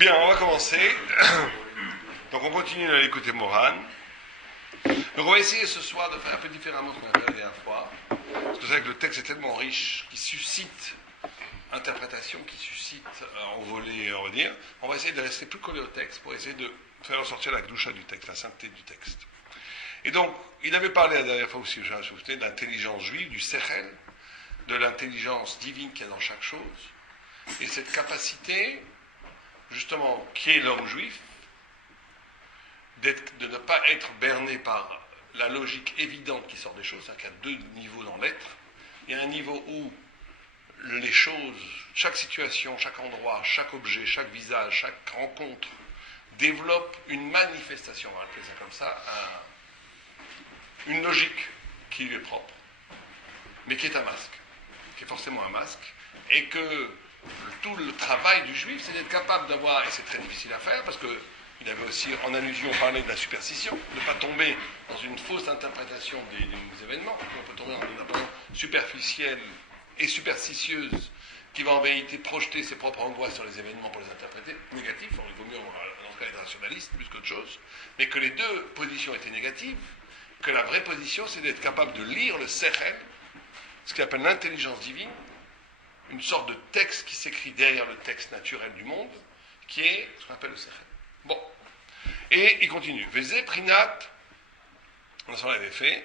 Bien, on va commencer. Donc on continue à écouter Moran. Donc on va essayer ce soir de faire un peu différemment de ce qu'on a fait la dernière fois. Parce que c'est vrai que le texte est tellement riche, qui suscite interprétation, qui suscite envolée, on va dire. On va essayer de rester plus collé au texte pour essayer de faire ressortir la gdoucha du texte, la sainteté du texte. Et donc, il avait parlé la dernière fois aussi, je me souviens, de l'intelligence juive, du sechel, de l'intelligence divine qu'il y a dans chaque chose. Et cette capacité, justement, qui est l'homme juif, de ne pas être berné par la logique évidente qui sort des choses, c'est-à-dire qu'il y a deux niveaux dans l'être. Il y a un niveau où les choses, chaque situation, chaque endroit, chaque objet, chaque visage, chaque rencontre développe une manifestation, on va appeler ça comme ça, une logique qui lui est propre, mais qui est un masque, qui est forcément un masque, et que tout le travail du juif, c'est d'être capable d'avoir, et c'est très difficile à faire, parce qu'il avait aussi en allusion parlé de la superstition, de ne pas tomber dans une fausse interprétation des événements, on peut tomber dans une interprétation superficielle et superstitieuse, qui va en vérité projeter ses propres angoisses sur les événements pour les interpréter, négatifs, il vaut mieux dans ce cas être rationaliste plus qu'autre chose, mais que les deux positions étaient négatives, que la vraie position, c'est d'être capable de lire le sechel, ce qu'il appelle l'intelligence divine, une sorte de texte qui s'écrit derrière le texte naturel du monde, qui est ce qu'on appelle le sechel. Bon. Et il continue. Vezé prinat, on l'avait fait,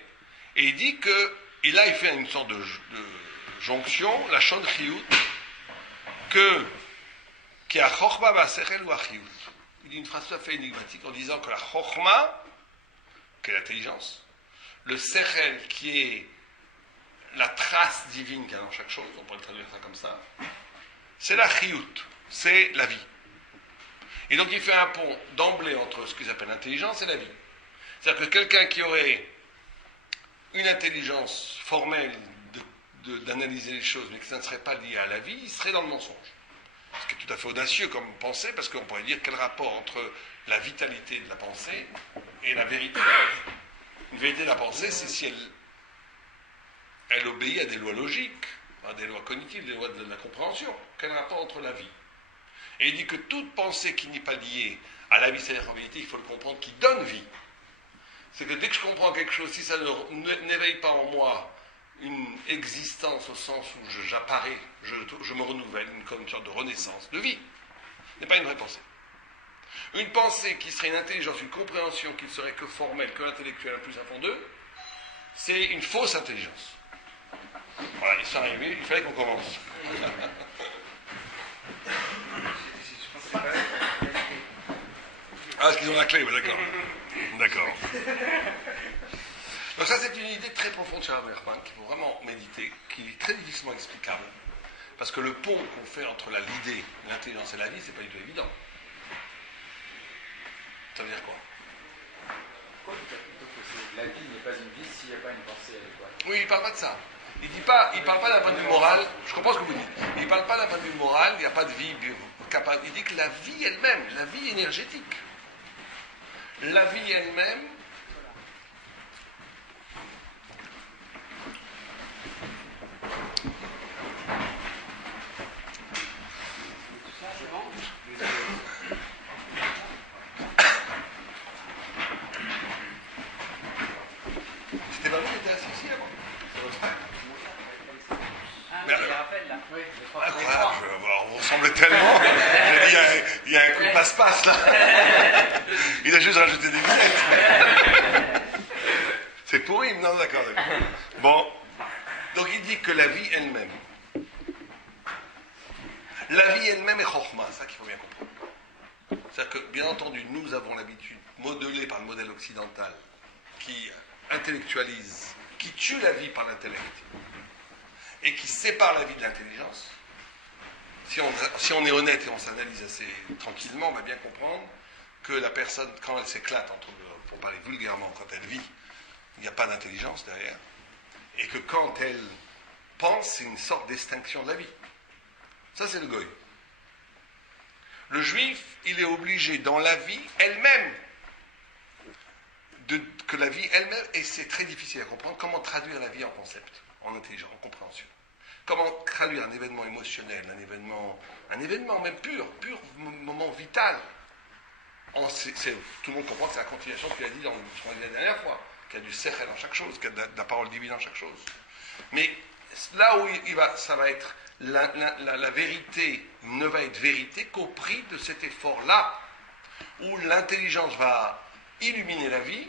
et il dit que, et là il fait une sorte de jonction, la shon chiyut, qui a chokhma va sechel ou a chiyut. Il dit une phrase tout à fait énigmatique en disant que la chokhma, qui est l'intelligence, le sechel qui est la trace divine qu'il y a dans chaque chose, on pourrait traduire ça comme ça, c'est la chiyut, c'est la vie. Et donc il fait un pont d'emblée entre ce qu'ils appellent l'intelligence et la vie. C'est-à-dire que quelqu'un qui aurait une intelligence formelle d'analyser les choses, mais que ça ne serait pas lié à la vie, il serait dans le mensonge. Ce qui est tout à fait audacieux comme pensée, parce qu'on pourrait dire quel rapport entre la vitalité de la pensée et la vérité. Une vérité de la pensée, c'est si elle obéit à des lois logiques, à des lois cognitives, des lois de la compréhension. Quel rapport entre la vie? Et il dit que toute pensée qui n'est pas liée à la vie, c'est-à-dire en vérité, il faut le comprendre, qui donne vie. C'est que dès que je comprends quelque chose, si ça n'éveille pas en moi une existence au sens où j'apparais, je me renouvelle, comme une sorte de renaissance, de vie, n'est pas une vraie pensée. Une pensée qui serait une intelligence, une compréhension qui ne serait que formelle, que intellectuelle, plus à fond d'eux, c'est une fausse intelligence. Voilà, ils sont arrivés, il fallait qu'on commence. Ah, est-ce qu'ils ont la clé? Oui, d'accord. D'accord. Donc ça, c'est une idée très profonde chez Averman, qu'il faut vraiment méditer, qui est très difficilement explicable. Parce que le pont qu'on fait entre l'idée, l'intelligence et la vie, c'est pas du tout évident. Ça veut dire quoi? Pourquoi tu dis plutôt que la vie n'est pas une vie s'il n'y a pas une pensée adéquate? Oui, il ne parle pas de ça. Il parle pas d'un point de vue moral, je comprends ce que vous dites. Il ne parle pas d'un point de vue moral, il n'y a pas de vie capable. Il dit que la vie elle-même, la vie énergétique, la vie elle-même, c'était pas vous qui étiez assis ici avant? Incroyable, on vous ressemblez tellement. J'ai dit, il y a un coup de passe-passe là. Il a juste rajouté des lunettes. C'est pourri, non, d'accord. Bon, donc il dit que la vie elle-même, est chokhma, c'est ça qu'il faut bien comprendre. C'est-à-dire que, bien entendu, nous avons l'habitude, modelée par le modèle occidental, qui intellectualise, qui tue la vie par l'intellect, et qui sépare la vie de l'intelligence. Si on est honnête et on s'analyse assez tranquillement, on va bien comprendre que la personne, quand elle s'éclate, pour parler vulgairement, quand elle vit, il n'y a pas d'intelligence derrière, et que quand elle pense, c'est une sorte d'extinction de la vie. Ça, c'est le goy. Le juif, il est obligé dans la vie elle-même, que la vie elle-même, et c'est très difficile à comprendre, comment traduire la vie en concept, en intelligence, en compréhension. Comment traduire un événement émotionnel, un événement même pur moment vital. Tout le monde comprend que c'est la continuation de ce qu'il a dit dans ce qu'on a dit la dernière fois, qu'il y a du sechel dans chaque chose, qu'il y a de la parole divine dans chaque chose. Mais là où ça va être, la vérité ne va être vérité qu'au prix de cet effort-là, où l'intelligence va illuminer la vie,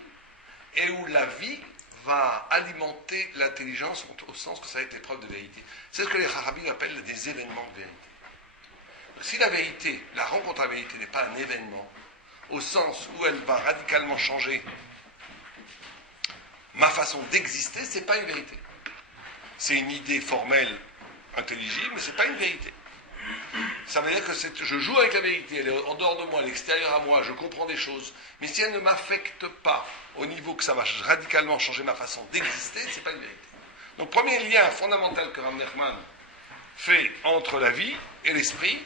et où la vie va alimenter l'intelligence au sens que ça va être l'épreuve de vérité. C'est ce que les Chachamim appellent des événements de vérité. Si la vérité, la rencontre à la vérité n'est pas un événement, au sens où elle va radicalement changer ma façon d'exister, ce n'est pas une vérité. C'est une idée formelle, intelligible, mais ce n'est pas une vérité. Ça veut dire que je joue avec la vérité, elle est en dehors de moi, elle est extérieure à moi, je comprends des choses, mais si elle ne m'affecte pas au niveau que ça va radicalement changer ma façon d'exister, ce n'est pas une vérité. Donc, premier lien fondamental que Rav Nachman fait entre la vie et l'esprit,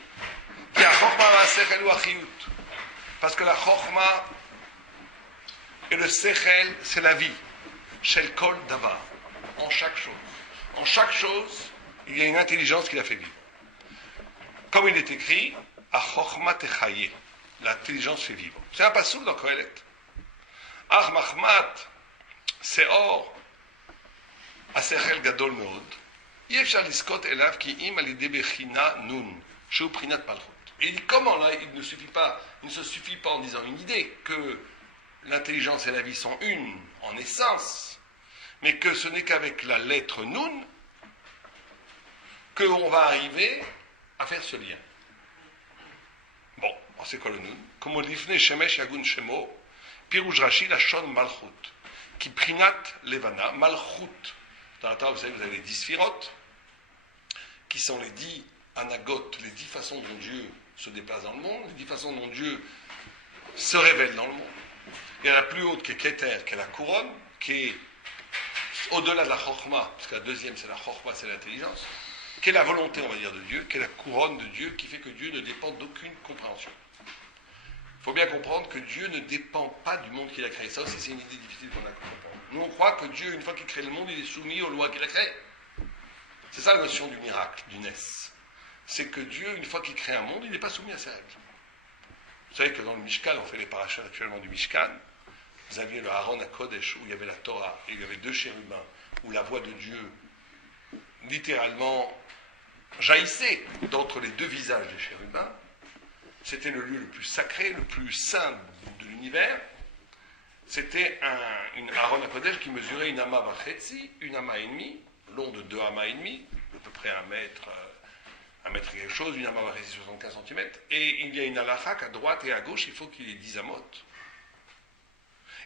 qui a Chochma va Sechel ou Achiyut. Parce que la Chochma et le Sechel, c'est la vie. Shel Kol Davar. En chaque chose. En chaque chose, il y a une intelligence qui la fait vivre. Comme il est écrit, A Chochma Techaye. L'intelligence fait vivre. C'est un passouk dans Kohelet. Ach Machmat Seor Asechel Gadol Meod. אי אפשר לזכות אליו כי אם על ידי בחינה נון, שהוא בחינת מלכות. Et il dit comment là, il ne se suffit pas en disant une idée que l'intelligence et la vie sont une en essence, mais que ce n'est qu'avec la lettre Nun qu'on va arriver à faire ce lien. Bon, c'est quoi le Nun? Comme on dit, Shemesh Yagun Shemo, Pirouj Rashi Lachon Malchut, qui prinat levana, Malchut. Dans la Torah, vous savez, vous avez les 10 sphirotes, qui sont les 10 anagotes, les 10 façons dont Dieu se déplace dans le monde, les 10 façons dont Dieu se révèle dans le monde. Il y a la plus haute qui est Keter, qui est la couronne, qui est au-delà de la Chochma, parce que la deuxième c'est la Chochma, c'est l'intelligence, qui est la volonté, on va dire, de Dieu, qui est la couronne de Dieu, qui fait que Dieu ne dépend d'aucune compréhension. Il faut bien comprendre que Dieu ne dépend pas du monde qu'il a créé. Ça aussi, c'est une idée difficile qu'on a à comprendre. Nous, on croit que Dieu, une fois qu'il crée le monde, il est soumis aux lois qu'il a créées. C'est ça la notion du miracle, du Ness. C'est que Dieu, une fois qu'il crée un monde, il n'est pas soumis à ses règles. Vous savez que dans le Mishkan, on fait les parachas actuellement du Mishkan, vous aviez le Aaron à Kodesh, où il y avait la Torah, et il y avait 2 chérubins, où la voix de Dieu, littéralement, jaillissait d'entre les 2 visages des chérubins. C'était le lieu le plus sacré, le plus saint de l'univers. C'était un Aaron à Kodesh qui mesurait une ama vachetzi, une ama et demi, long de 2 amas et demi, à peu près 1 mètre quelque chose, une ama vachetzi 75 cm. Et il y a une halakha qu'à droite et à gauche, il faut qu'il y ait 10 amot.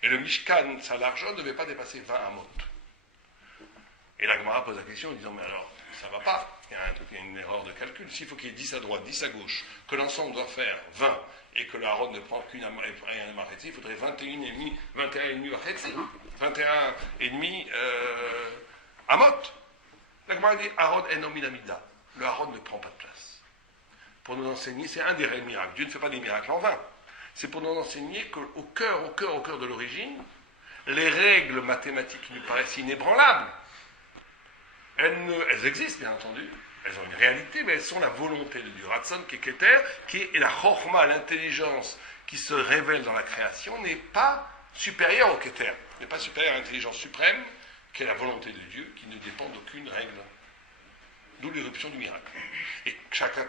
Et le Mishkan, sa largeur ne devait pas dépasser 20 amot. Et la Gemara pose la question en disant, mais alors, ça ne va pas, il y a une erreur de calcul. S'il faut qu'il y ait 10 à droite, 10 à gauche, que l'ensemble doit faire 20, et que le Aaron ne prend qu'une amarhetzi, il faudrait 21 et demi amot. La Gemara dit, Aaron enominamida. Le Aaron ne prend pas de place. Pour nous enseigner, c'est un des miracles. Dieu ne fait pas des miracles en vain. C'est pour nous enseigner qu'au cœur de l'origine, les règles mathématiques qui nous paraissent inébranlables, elles existent, bien entendu. Elles ont une réalité, mais elles sont la volonté de Dieu. Ratson, qui est Keter, qui est la Chochma, l'intelligence qui se révèle dans la création, n'est pas supérieure au Keter. N'est pas supérieure à l'intelligence suprême, qui est la volonté de Dieu, qui ne dépend d'aucune règle. D'où l'éruption du miracle. Et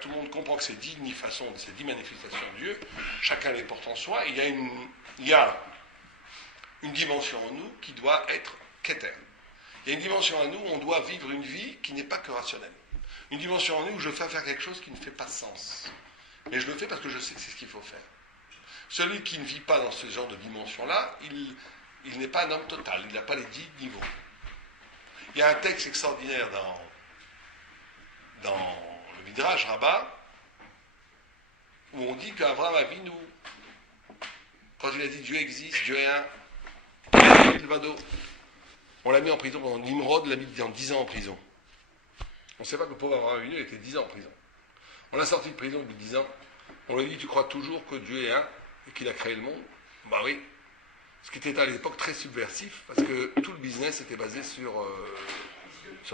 tout le monde comprend que ces 10 façons, ces 10 manifestations de Dieu, chacun les porte en soi. Il y a une dimension en nous qui doit être Keter. Il y a une dimension en nous où on doit vivre une vie qui n'est pas que rationnelle. Une dimension en nous où je fais faire quelque chose qui ne fait pas sens. Mais je le fais parce que je sais que c'est ce qu'il faut faire. Celui qui ne vit pas dans ce genre de dimension-là, il n'est pas un homme total, il n'a pas les 10 niveaux. Il y a un texte extraordinaire dans le Midrash Rabbah, où on dit qu'Abraham Avinu, quand il a dit Dieu existe, Dieu est un, on l'a mis en prison pendant Nimrod, l'a mis en 10 ans en prison. On ne sait pas que le pauvre Abraham Avinu était 10 ans en prison. On l'a sorti de prison au bout de 10 ans, on lui dit tu crois toujours que Dieu est un et qu'il a créé le monde? Bah oui. Ce qui était à l'époque très subversif, parce que tout le business était basé sur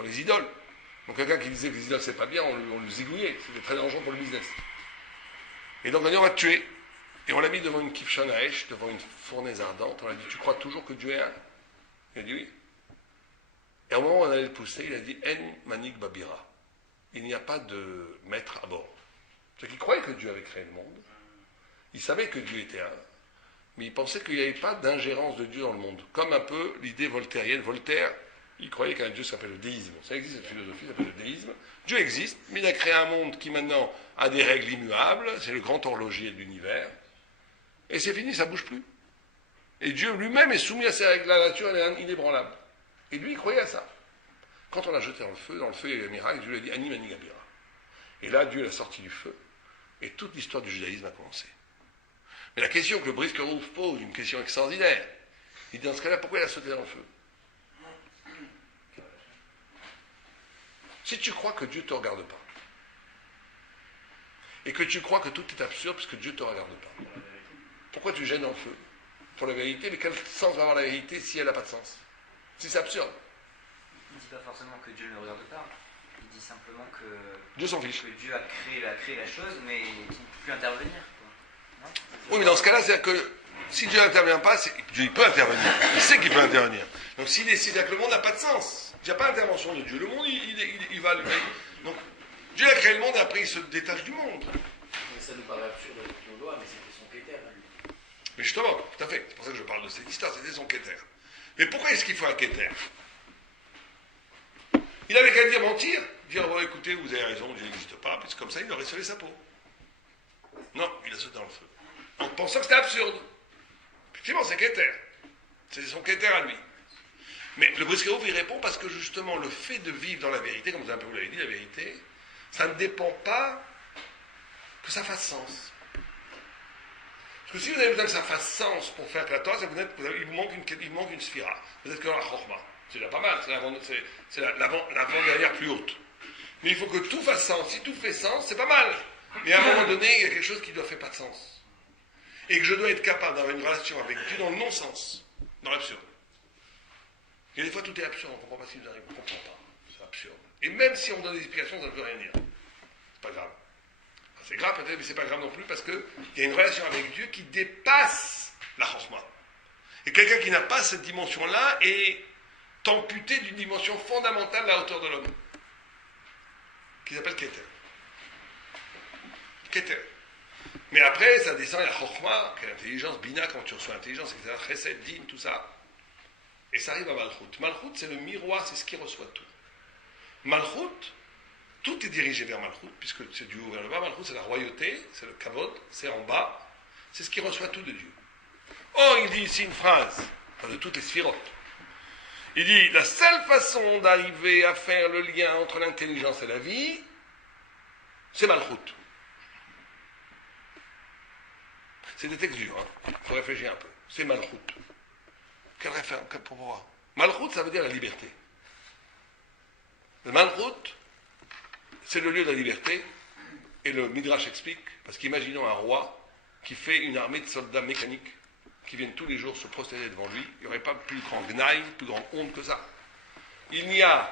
les idoles. Donc quelqu'un qui disait que les idoles c'est pas bien, on le zigouillait, c'était très dangereux pour le business. Et donc on l'a tué. Et on l'a mis devant une kifshon haesh, devant une fournaise ardente. On l'a dit, tu crois toujours que Dieu est un? Il a dit oui. Et au moment où on allait le pousser, il a dit, En manik babira. Il n'y a pas de maître à bord. C'est qu'il croyait que Dieu avait créé le monde. Il savait que Dieu était un. Mais il pensait qu'il n'y avait pas d'ingérence de Dieu dans le monde. Comme un peu l'idée voltairienne. Voltaire, il croyait qu'un Dieu s'appelle le déisme. Ça existe, cette philosophie s'appelle le déisme. Dieu existe, mais il a créé un monde qui maintenant a des règles immuables. C'est le grand horloger de l'univers. Et c'est fini, ça ne bouge plus. Et Dieu lui-même est soumis à ces règles. La nature, elle est inébranlable. Et lui, il croyait à ça. Quand on l'a jeté dans le feu, il y a eu un miracle, Dieu lui a dit, Ani mani gabira. Et là, Dieu l'a sorti du feu. Et toute l'histoire du judaïsme a commencé. Mais la question que le Brisker Ruf pose, une question extraordinaire, il dit dans ce cas-là, pourquoi il a sauté dans le feu? Si tu crois que Dieu ne te regarde pas, et que tu crois que tout est absurde parce que Dieu ne te regarde pas, pourquoi tu gênes dans le feu? Pour la vérité, mais quel sens va avoir la vérité si elle n'a pas de sens? Si c'est absurde. Il ne dit pas forcément que Dieu ne le regarde pas. Il dit simplement que Dieu s'en fiche. Que Dieu a créé la chose, mais qu'il ne peut plus intervenir. Quoi. Non? Oui, mais dans ce cas-là, c'est-à-dire que si Dieu n'intervient pas, Dieu il peut intervenir. Il sait qu'il peut intervenir. Donc s'il décide que le monde n'a pas de sens, il n'y a pas d'intervention de Dieu. Le monde, il va. Donc Dieu a créé le monde et après il se détache du monde. Mais ça nous paraît absurde avec nos lois, mais c'était son critère. Mais justement, tout à fait. C'est pour ça que je parle de cette histoire, c'était son kéter. Mais pourquoi est-ce qu'il faut un kéter? Il avait qu'à dire mentir, dire bon, écoutez, vous avez raison, Dieu n'existe pas, puisque comme ça il aurait sauvé sa peau. Non, il a sauté dans le feu. En pensant que c'était absurde. Effectivement, c'est kéter. C'est son kéter à lui. Mais le Brisker Ruf, il répond parce que justement, le fait de vivre dans la vérité, comme vous l'avez dit, la vérité, ça ne dépend pas que ça fasse sens. Parce que si vous avez besoin que ça fasse sens pour faire que la Torah, il vous manque une sphira. Peut-être que la chorma, c'est déjà pas mal, c'est l'avant-dernière plus haute. Mais il faut que tout fasse sens. Si tout fait sens, c'est pas mal. Mais à un moment donné, il y a quelque chose qui ne fait pas de sens. Et que je dois être capable d'avoir une relation avec Dieu dans le non-sens, dans l'absurde. Et des fois, tout est absurde, on ne comprend pas ce qui nous arrive, on ne comprend pas. C'est absurde. Et même si on donne des explications, ça ne veut rien dire. C'est pas grave. Enfin, c'est grave peut-être, mais c'est pas grave non plus, parce qu'il y a une relation avec Dieu qui dépasse la chosma. Et quelqu'un qui n'a pas cette dimension-là est amputé d'une dimension fondamentale de la hauteur de l'homme, qui s'appelle Keter. Keter. Mais après, ça descend, il y a Chokhmah, qui est l'intelligence, Bina, quand tu reçois l'intelligence, etc., Chesed, Din, tout ça. Et ça arrive à Malchut. Malchut, c'est le miroir, c'est ce qui reçoit tout. Malchut, tout est dirigé vers Malchut, puisque c'est du haut vers le bas. Malchut, c'est la royauté, c'est le kavod, c'est en bas, c'est ce qui reçoit tout de Dieu. Or, il dit ici une phrase, de toutes les sphirotes. Il dit, la seule façon d'arriver à faire le lien entre l'intelligence et la vie, c'est Malchut. C'est des textes durs, il faut réfléchir un peu. C'est Malchut. Quelle référence? Pourquoi? Malchut, ça veut dire la liberté. Le Malchut, c'est le lieu de la liberté, et le Midrash explique, parce qu'imaginons un roi qui fait une armée de soldats mécaniques qui viennent tous les jours se prosterner devant lui, il n'y aurait pas plus grand gnaï, plus grande honte que ça. Il n'y a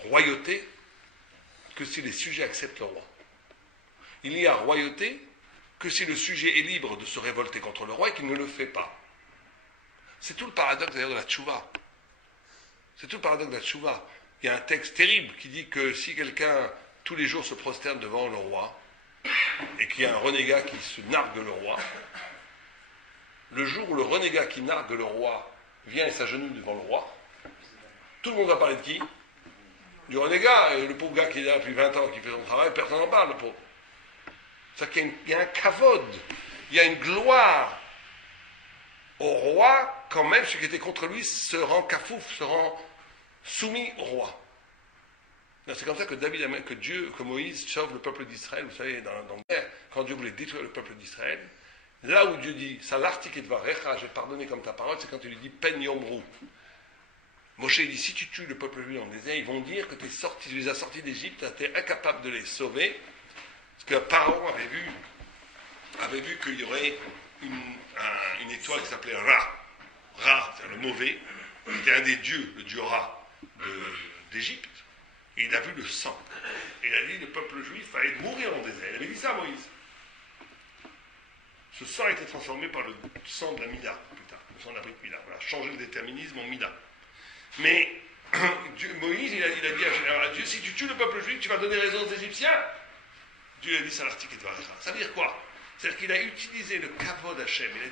royauté que si les sujets acceptent le roi. Il n'y a royauté que si le sujet est libre de se révolter contre le roi et qu'il ne le fait pas. C'est tout le paradoxe d'ailleurs de la tchouva. C'est tout le paradoxe de la tchouva. Il y a un texte terrible qui dit que si quelqu'un tous les jours se prosterne devant le roi et qu'il y a un renégat qui se nargue le roi, le jour où le renégat qui nargue le roi vient et s'agenouille devant le roi, tout le monde va parler de qui? Du renégat. Et le pauvre gars qui est là depuis 20 ans, qui fait son travail, personne n'en parle, le pauvre. C'est-à-dire qu'il y a un kavod, il y a une gloire au roi, quand même, celui qui était contre lui se rend kafouf, se rend soumis au roi. C'est comme ça que que Moïse sauve le peuple d'Israël, vous savez, dans la guerre, quand Dieu voulait détruire le peuple d'Israël, là où Dieu dit, Salartik et Dvarecha, je vais te pardonner comme ta parole, c'est quand il lui dit, Pen Yomru. Moshe dit, si tu tues le peuple juif dans le désert, ils vont dire que tu les as sortis d'Égypte, tu es incapable de les sauver, parce que Pharaon avait vu qu'il y aurait une étoile qui s'appelait Ra. Ra, c'est le mauvais, qui était un des dieux, le dieu Ra d'Égypte. Et il a vu le sang. Et il a dit, le peuple juif allait mourir en désert. Il avait dit ça à Moïse. Ce sang a été transformé par le sang de la Mida, plus tard, le sang de la Brit Mila. Voilà, changer le déterminisme en Mida. Mais Moïse, il a dit à Dieu, si tu tues le peuple juif, tu vas donner raison aux Égyptiens. Dieu lui a dit ça, l'article est Varecha. Ça veut dire quoi? C'est-à-dire qu'il a utilisé le kavod Hashem. Il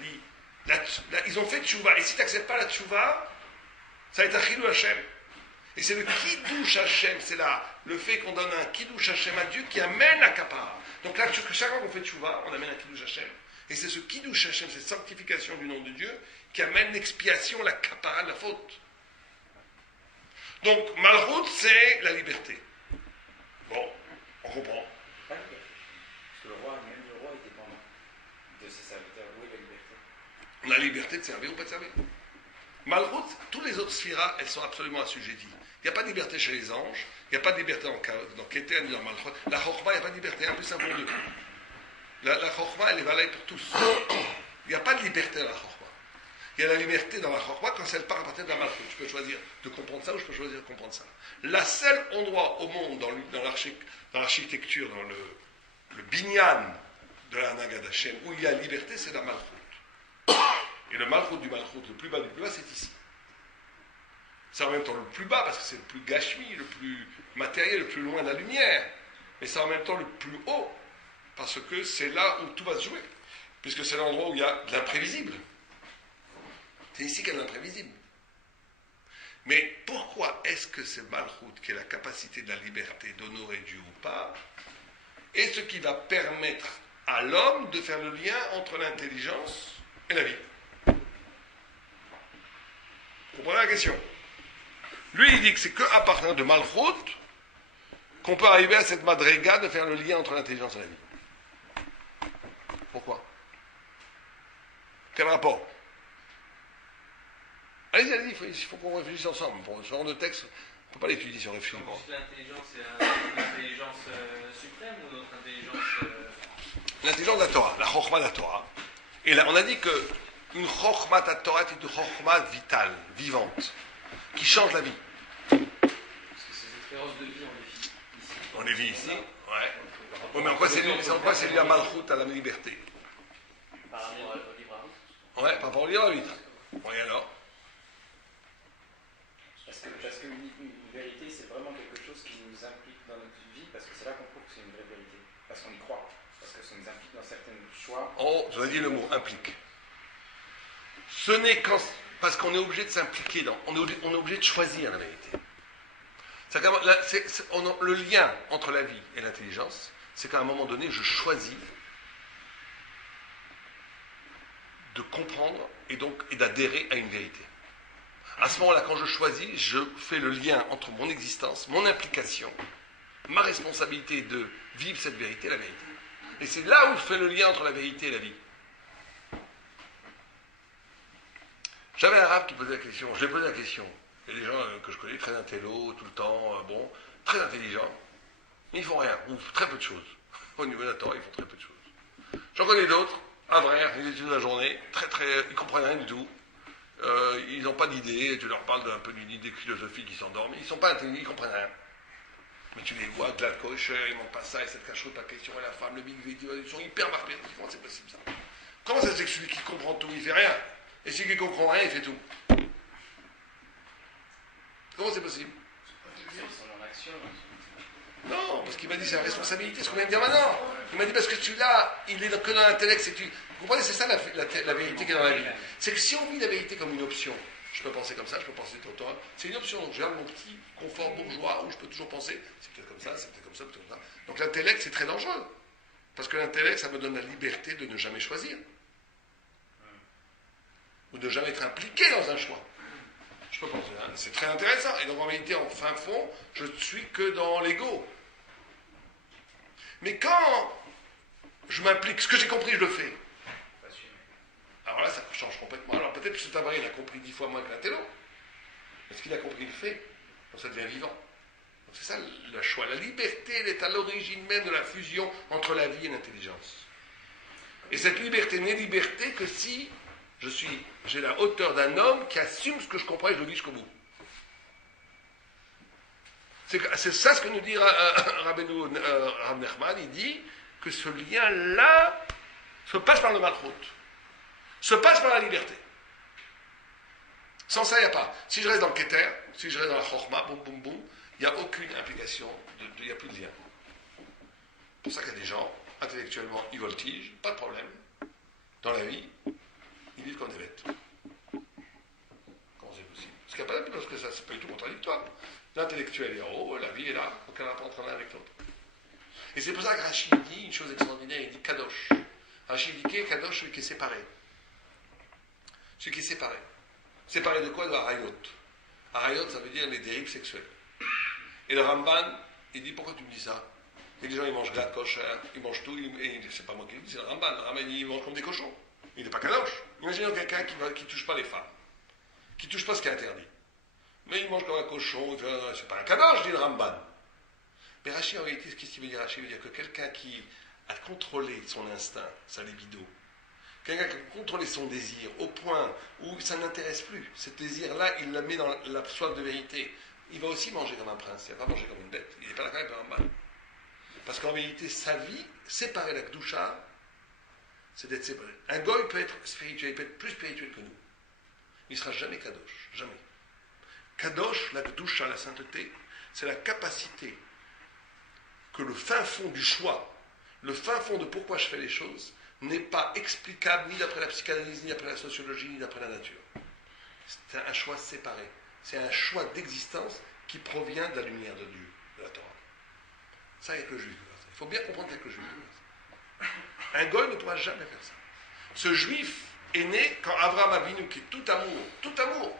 a dit, ils ont fait tchouva. Et si tu n'acceptes pas la tchouva, ça va être un chilou Hashem. Et c'est le kiddush Hashem, c'est là le fait qu'on donne un kiddush Hashem à Dieu qui amène la kapara. Donc là, chaque fois qu'on fait tchouva, on amène un kiddush Hashem. Et c'est ce kiddush Hashem, cette sanctification du nom de Dieu, qui amène l'expiation, la kapara de la faute. Donc, Malchut, c'est la liberté. Bon, on comprend. Pas la liberté. Parce que même le roi est dépendant de ses serviteurs. Où est la liberté? On a la liberté de servir ou pas de servir. Malchut, tous les autres sphiras, elles sont absolument assujetties. Il n'y a pas de liberté chez les anges, il n'y a pas de liberté dans Kéter ni dans Malchut. La Chokhmah, il n'y a pas de liberté, en plus un pour deux. La Chokhmah, elle est valable pour tous. Il n'y a pas de liberté dans la Chokhmah. Il y a la liberté dans la Chokhmah quand elle part à partir de la Malchut. Je peux choisir de comprendre ça ou je peux choisir de comprendre ça. La seule endroit au monde, dans l'architecture, dans le binyan de la Nagad Hashem, où il y a liberté, c'est la Malchut. Et le Malchut du Malchut, le plus bas du plus bas, c'est ici. C'est en même temps le plus bas, parce que c'est le plus gashmi, le plus matériel, le plus loin de la lumière. Mais c'est en même temps le plus haut, parce que c'est là où tout va se jouer. Puisque c'est l'endroit où il y a de l'imprévisible. C'est ici qu'il y a de l'imprévisible. Mais pourquoi est-ce que c'est Malchut, qui est la capacité de la liberté d'honorer Dieu ou pas, est ce qui va permettre à l'homme de faire le lien entre l'intelligence et la vie? Vous comprenez la question? Lui, il dit que c'est qu'à partir de Malchut qu'on peut arriver à cette madriga de faire le lien entre l'intelligence et la vie. Pourquoi? Quel rapport? Allez-y, il faut qu'on réfléchisse ensemble. Pour ce genre de texte, on ne peut pas l'étudier si on réfléchit. L'intelligence, c'est une intelligence suprême ou notre intelligence L'intelligence de la Torah, la chokhmah de la Torah. Et là, on a dit qu'une chokhmah de la Torah est une chokhmah vitale, vivante, qui change la vie. Parce que ces expériences de vie, on les vit ici. Ouais. Oui, mais en quoi c'est lié à Malchut, à la liberté? par rapport au libre arbitre. Ouais, par rapport au libre arbitre. Bon, et alors? Parce qu'une vérité, c'est vraiment quelque chose qui nous implique dans notre vie, parce que c'est là qu'on trouve que c'est une vraie vérité. Parce qu'on y croit. Parce que ça nous implique dans certains choix. Oh, je vais dire le mot, implique. Ce n'est quand... Parce qu'on est obligé de s'impliquer dans... On est obligé de choisir la vérité. Le lien entre la vie et l'intelligence, c'est qu'à un moment donné, je choisis de comprendre et d'adhérer à une vérité. À ce moment-là, quand je choisis, je fais le lien entre mon existence, mon implication, ma responsabilité de vivre cette vérité et la vérité. Et c'est là où je fais le lien entre la vérité et la vie. J'avais un arabe qui posait la question, je lui ai posé la question. Il y a des gens que je connais, très intello, tout le temps, très intelligents, mais ils font rien, ou très peu de choses. Au niveau de la Torah, ils font très peu de choses. J'en connais d'autres, à vrai, ils étudient la journée, ils comprennent rien du tout. Ils n'ont pas d'idée, tu leur parles d'un peu d'une idée philosophique, ils s'endorment, ils ne sont pas intelligents, ils ne comprennent rien. Mais tu les vois, de la coche, ils ne manquent pas ça, et cette cacheroute, la question et la femme, le big video, ils sont hyper marqués. Comment c'est possible ça? Comment ça se fait que celui qui comprend tout, il fait rien? Et celui qui ne comprend rien, il fait tout? Comment c'est possible? Son action. Non, parce qu'il m'a dit c'est la responsabilité, ce qu'on vient de dire maintenant. Il m'a dit parce que celui-là, il est que dans l'intellect, c'est tu. Vous comprenez, c'est ça la vérité qui est dans la vie. C'est que si on vit la vérité comme une option, je peux penser comme ça, je peux penser autant, c'est une option. Donc je garde mon petit confort bourgeois où je peux toujours penser, c'est peut-être comme ça, c'est peut-être comme ça, peut-être comme ça. Donc l'intellect, c'est très dangereux. Parce que l'intellect, ça me donne la liberté de ne jamais choisir. Ou de ne jamais être impliqué dans un choix. Je peux penser, hein, c'est très intéressant. Et donc en réalité, en fin fond, je ne suis que dans l'ego. Mais quand je m'implique, ce que j'ai compris, je le fais. Alors là, ça change complètement. Alors peut-être que ce tabac, il a compris 10 fois moins que l'intello. Mais ce qu'il a compris, il le fait. Donc ça devient vivant. Donc c'est ça le choix. La liberté, elle est à l'origine même de la fusion entre la vie et l'intelligence. Et cette liberté n'est liberté que si j'ai la hauteur d'un homme qui assume ce que je comprends et je le vis jusqu'au bout. C'est ça ce que nous dit Rabbeinu Rav Nachman. Il dit que ce lien-là se passe par le malchut, se passe par la liberté. Sans ça, il n'y a pas. Si je reste dans le keter, si je reste dans la chorma, boum, boum, boum, il n'y a aucune implication, il n'y a plus de lien. C'est pour ça qu'il y a des gens, intellectuellement, ils voltigent, pas de problème. Dans la vie, ils vivent comme des bêtes. Comment c'est possible? Parce que ça, c'est pas du tout contradictoire. L'intellectuel est en haut, la vie est là, aucun rapport entre l'un avec l'autre. Et c'est pour ça que Rachid dit une chose extraordinaire, il dit Kadosh. Rachid dit qu'est Kadosh, celui qui est séparé. Celui qui est séparé. Séparé de quoi? De Harayot. Harayot, ça veut dire les dérives sexuelles. Et le Ramban, il dit pourquoi tu me dis ça? Et les gens, ils mangent gâte, kosher, ils mangent tout, et c'est pas moi qui le dis, c'est le Ramban. Le Ramban, il mange comme des cochons. Il n'est pas Kadosh. Imaginez quelqu'un qui ne touche pas les femmes, qui ne touche pas ce qui est interdit. Mais il mange comme un cochon, il fait, non, c'est pas un Kadosh, dit le Ramban. Mais Rachid, en réalité, qu'est-ce qu'il veut dire? Rachid veut dire que quelqu'un qui a contrôlé son instinct, sa libido, quelqu'un qui a contrôlé son désir au point où ça n'intéresse plus, ce désir-là, il la met dans la soif de vérité. Il va aussi manger comme un prince, il ne va pas manger comme une bête. Il n'est pas d'accord avec le Ramban. Parce qu'en réalité, sa vie, séparée de la Kedusha, c'est d'être séparé. Un goy peut être spirituel, il peut être plus spirituel que nous. Il ne sera jamais Kadosh, jamais. Kadosh, la Kedusha, la sainteté, c'est la capacité que le fin fond du choix, le fin fond de pourquoi je fais les choses, n'est pas explicable ni d'après la psychanalyse, ni d'après la sociologie, ni d'après la nature. C'est un choix séparé. C'est un choix d'existence qui provient de la lumière de Dieu, de la Torah. Ça, il n'y a que le juif. Il faut bien comprendre qu'il n'y a que le juif. Un goy ne pourra jamais faire ça. Ce juif est né quand Abraham Avinu, qui est tout amour.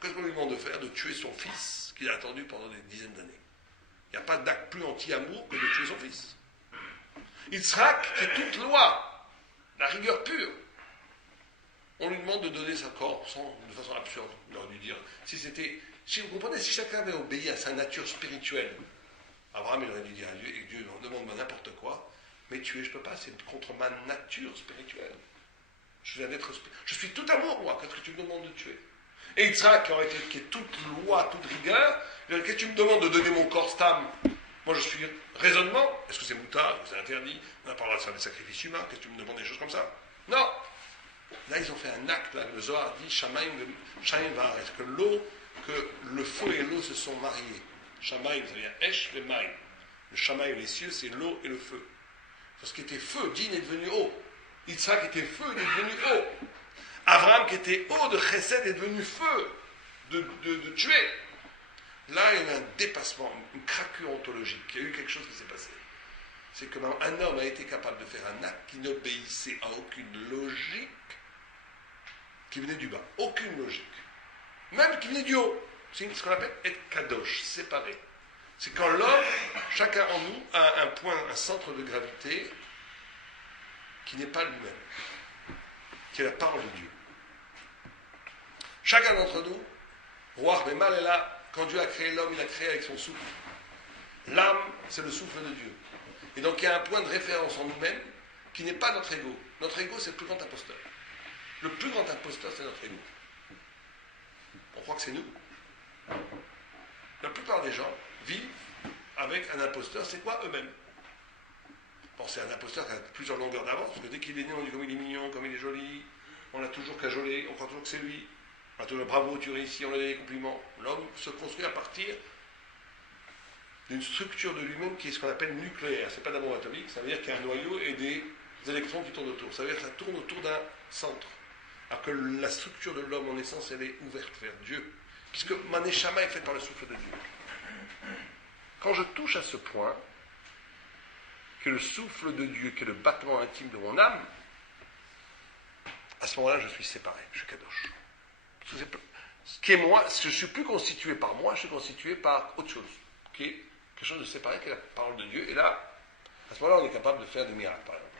Qu'est-ce qu'on lui demande de faire? De tuer son fils qu'il a attendu pendant des dizaines d'années. Il n'y a pas d'acte plus anti-amour que de tuer son fils. Yitzhak, qui est toute loi, la rigueur pure. On lui demande de donner sa corps de façon absurde. Il aurait dû dire, si vous comprenez, si chacun avait obéi à sa nature spirituelle, Abraham il aurait dû dire à Dieu, et Dieu demande n'importe quoi, mais tuer je ne peux pas, c'est contre ma nature spirituelle. Je suis tout amour, moi, qu'est-ce que tu me demandes de tuer? Et Yitzhak, qui est toute loi, toute rigueur, il dit, qu'est-ce que tu me demandes de donner mon corps stam? Moi je suis raisonnement, est-ce que c'est moutard, est-ce que c'est interdit, on n'a pas le droit de faire des sacrifices humains, qu'est-ce que tu me demandes des choses comme ça? Non! Là, ils ont fait un acte, là, le Zohar dit Shamaim var, est-ce que le feu et l'eau se sont mariés. Shamaim, ça veut dire Esh le Maim. Le Shamaim, les cieux, c'est l'eau et le feu. Parce qu'il était feu, Din est devenu eau. Yitzhak était feu, il est devenu eau. Abraham, qui était eau de Chesed, est devenu feu, de tuer. Là, il y a eu un dépassement, une craquure ontologique. Il y a eu quelque chose qui s'est passé. C'est que un homme a été capable de faire un acte qui n'obéissait à aucune logique qui venait du bas. Aucune logique. Même qui venait du haut. C'est ce qu'on appelle être kadosh, séparé. C'est quand l'homme, chacun en nous, a un point, un centre de gravité qui n'est pas lui-même, qui est la parole de Dieu. Chacun d'entre nous, Roi Bémal est là, quand Dieu a créé l'homme, il a créé avec son souffle. L'âme, c'est le souffle de Dieu. Et donc il y a un point de référence en nous-mêmes qui n'est pas notre ego. Notre ego, c'est le plus grand imposteur. Le plus grand imposteur, c'est notre ego. On croit que c'est nous. La plupart des gens vivent avec un imposteur, c'est quoi? Eux-mêmes. Bon, c'est un imposteur qui a plusieurs longueurs d'avance, parce que dès qu'il est né, on dit comme il est mignon, comme il est joli, on l'a toujours cajolé, on croit toujours que c'est lui. On a toujours bravo, tu réussis, on a des compliments. L'homme se construit à partir d'une structure de lui-même qui est ce qu'on appelle nucléaire. C'est pas d'un bombe atomique, ça veut dire qu'il y a un noyau et des électrons qui tournent autour. Ça veut dire que ça tourne autour d'un centre. Alors que la structure de l'homme en essence, elle est ouverte vers Dieu. Puisque ma neshama est faite par le souffle de Dieu. Quand je touche à ce point, que le souffle de Dieu, qui est le battement intime de mon âme, à ce moment-là, je suis séparé, je suis kadosh. Ce qui est moi, je ne suis plus constitué par moi, je suis constitué par autre chose, qui est quelque chose de séparé, qui est la parole de Dieu. Et là, à ce moment-là, on est capable de faire des miracles, par exemple.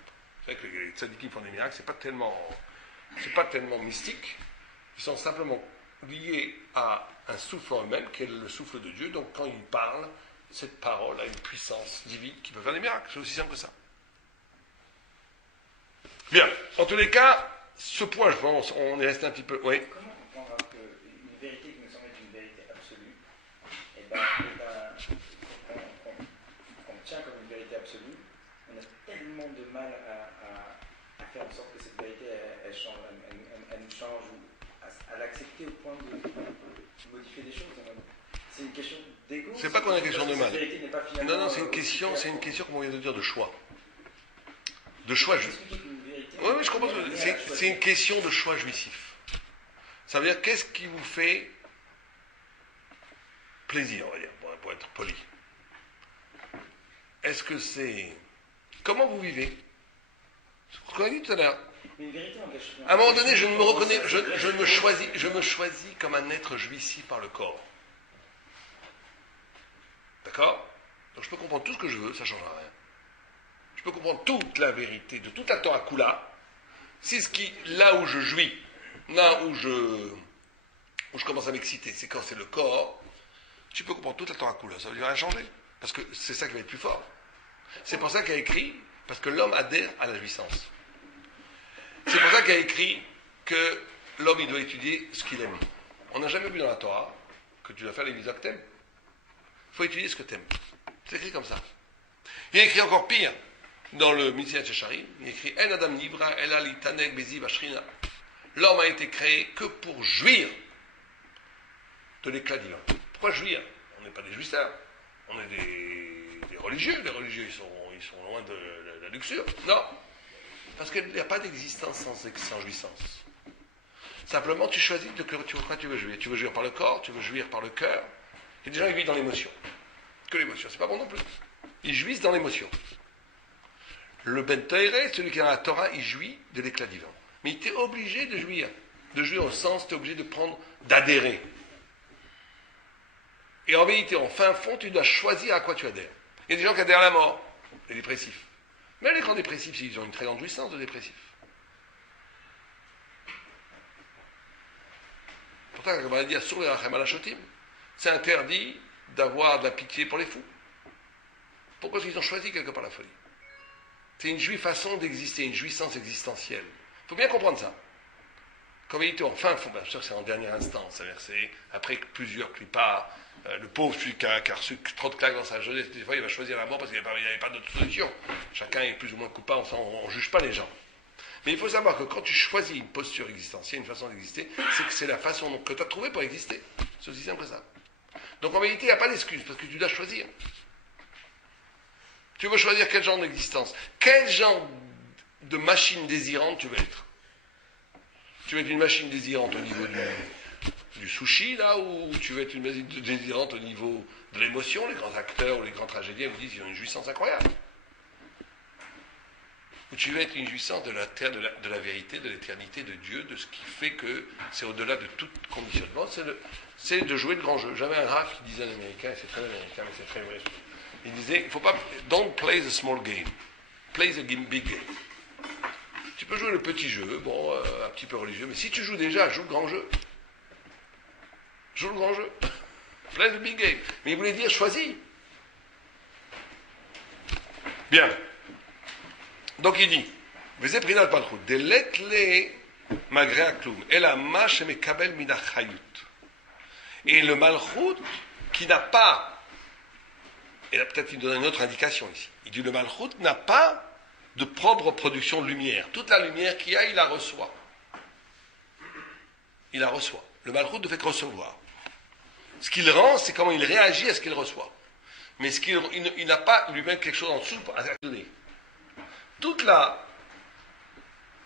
C'est vrai que les tzadikim font des miracles, c'est pas tellement mystique, ils sont simplement liés à un souffle en eux-mêmes, qui est le souffle de Dieu. Donc quand ils parlent, cette parole a une puissance divine qui peut faire des miracles. C'est aussi simple que ça. Bien, en tous les cas, ce point, je pense, on est resté un petit peu... Oui. Comment comprendre qu'une vérité qui nous semble être une vérité absolue tellement de mal à faire en sorte que cette vérité, elle change, elle nous change, ou à l'accepter au point de modifier des choses. C'est une question d'ego. C'est pas qu'on a une question de mal. Cette vérité n'est pas finalement, Non, c'est une question, comme on vient de dire, de choix. De choix juif. Oui, je comprends. C'est une question de choix jouissif. Ça veut dire, qu'est-ce qui vous fait plaisir, on va dire, pour être poli. Est-ce que c'est... Comment vous vivez? C'est ce qu'on a dit tout à l'heure. À un moment donné, je ne me reconnais, je me choisis comme un être jouissif par le corps. D'accord? Donc je peux comprendre tout ce que je veux, ça ne changera rien. Je peux comprendre toute la vérité de toute la Torah Kula. C'est ce qui, là où je jouis, là où je commence à m'exciter, c'est quand c'est le corps. Tu peux comprendre toute la Torah Kula, ça ne veut rien changer. Parce que c'est ça qui va être plus fort. C'est pour ça qu'il a écrit, parce que l'homme adhère à la jouissance. C'est pour ça qu'il a écrit que l'homme, il doit étudier ce qu'il aime. On n'a jamais vu dans la Torah que tu dois faire les mitzvot que t'aimes. Il faut étudier ce que t'aimes. C'est écrit comme ça. Il a écrit encore pire dans le Mitzvah Shecharim. Il a écrit En Adam Nivra Ela Li Taneg Bezi Vashrina. L'homme a été créé que pour jouir de l'éclat divin. Pourquoi jouir? On n'est pas des jouisseurs. On est des religieux. Les religieux, ils sont loin de la luxure. Non. Parce qu'il n'y a pas d'existence sans jouissance. Simplement, tu choisis de quoi tu veux jouir. Tu veux jouir par le corps, tu veux jouir par le cœur. Il y a des gens qui vivent dans l'émotion. Que l'émotion, c'est pas bon non plus. Ils jouissent dans l'émotion. Le Ben Toiré, celui qui est dans la Torah, il jouit de l'éclat divin. Mais il était obligé de jouir. De jouir au sens, tu es obligé de prendre, d'adhérer. Et en vérité, en fin fond, tu dois choisir à quoi tu adhères. Il y a des gens qui adhèrent à la mort, les dépressifs. Mais les grands dépressifs, ils ont une très grande jouissance de dépressifs. Pourtant, comme on a dit, c'est interdit d'avoir de la pitié pour les fous. Pourquoi? Parce qu'ils ont choisi quelque part la folie. C'est une façon d'exister, une jouissance existentielle. Il faut bien comprendre ça. Qu'en vérité, en fin fond, bien sûr que c'est en dernière instance, c'est-à-dire c'est après plusieurs clipas, le pauvre, celui qui a reçu trop de claques dans sa jeunesse, des fois il va choisir la mort parce qu'il n'y avait pas d'autre solution. Chacun est plus ou moins coupable, on ne juge pas les gens. Mais il faut savoir que quand tu choisis une posture existentielle, une façon d'exister, c'est que c'est la façon que tu as trouvée pour exister. C'est aussi simple que ça. Donc en vérité, il n'y a pas d'excuse, parce que tu dois choisir. Tu veux choisir quel genre d'existence, quel genre de machine désirante tu veux être. Tu veux être une machine désirante au niveau du sushi, là, ou tu veux être une machine désirante au niveau de l'émotion? Les grands acteurs ou les grands tragédiens vous disent qu'ils ont une jouissance incroyable. Ou tu veux être une jouissance de la vérité, de l'éternité, de Dieu, de ce qui fait que c'est au-delà de tout conditionnement, c'est de jouer le grand jeu. J'avais un graphe qui disait à l'américain, et c'est très américain, mais c'est très vrai. Il disait, il ne faut pas, don't play the small game, play the big game. Tu peux jouer le petit jeu, bon, un petit peu religieux, mais si tu joues déjà, joue le grand jeu. Joue le grand jeu. Play the big game. Mais il voulait dire, choisis. Bien. Donc il dit, Veze prinat malchut, delet le magre akloum, ela ma shemekabel min achayut. Et le malchut qui n'a pas, et là peut-être il donne une autre indication ici, il dit le malchut n'a pas de propre production de lumière. Toute la lumière qu'il y a, il la reçoit. Il la reçoit. Le malchut ne fait que recevoir. Ce qu'il rend, c'est comment il réagit à ce qu'il reçoit. Mais il n'a pas lui-même quelque chose en dessous à donner.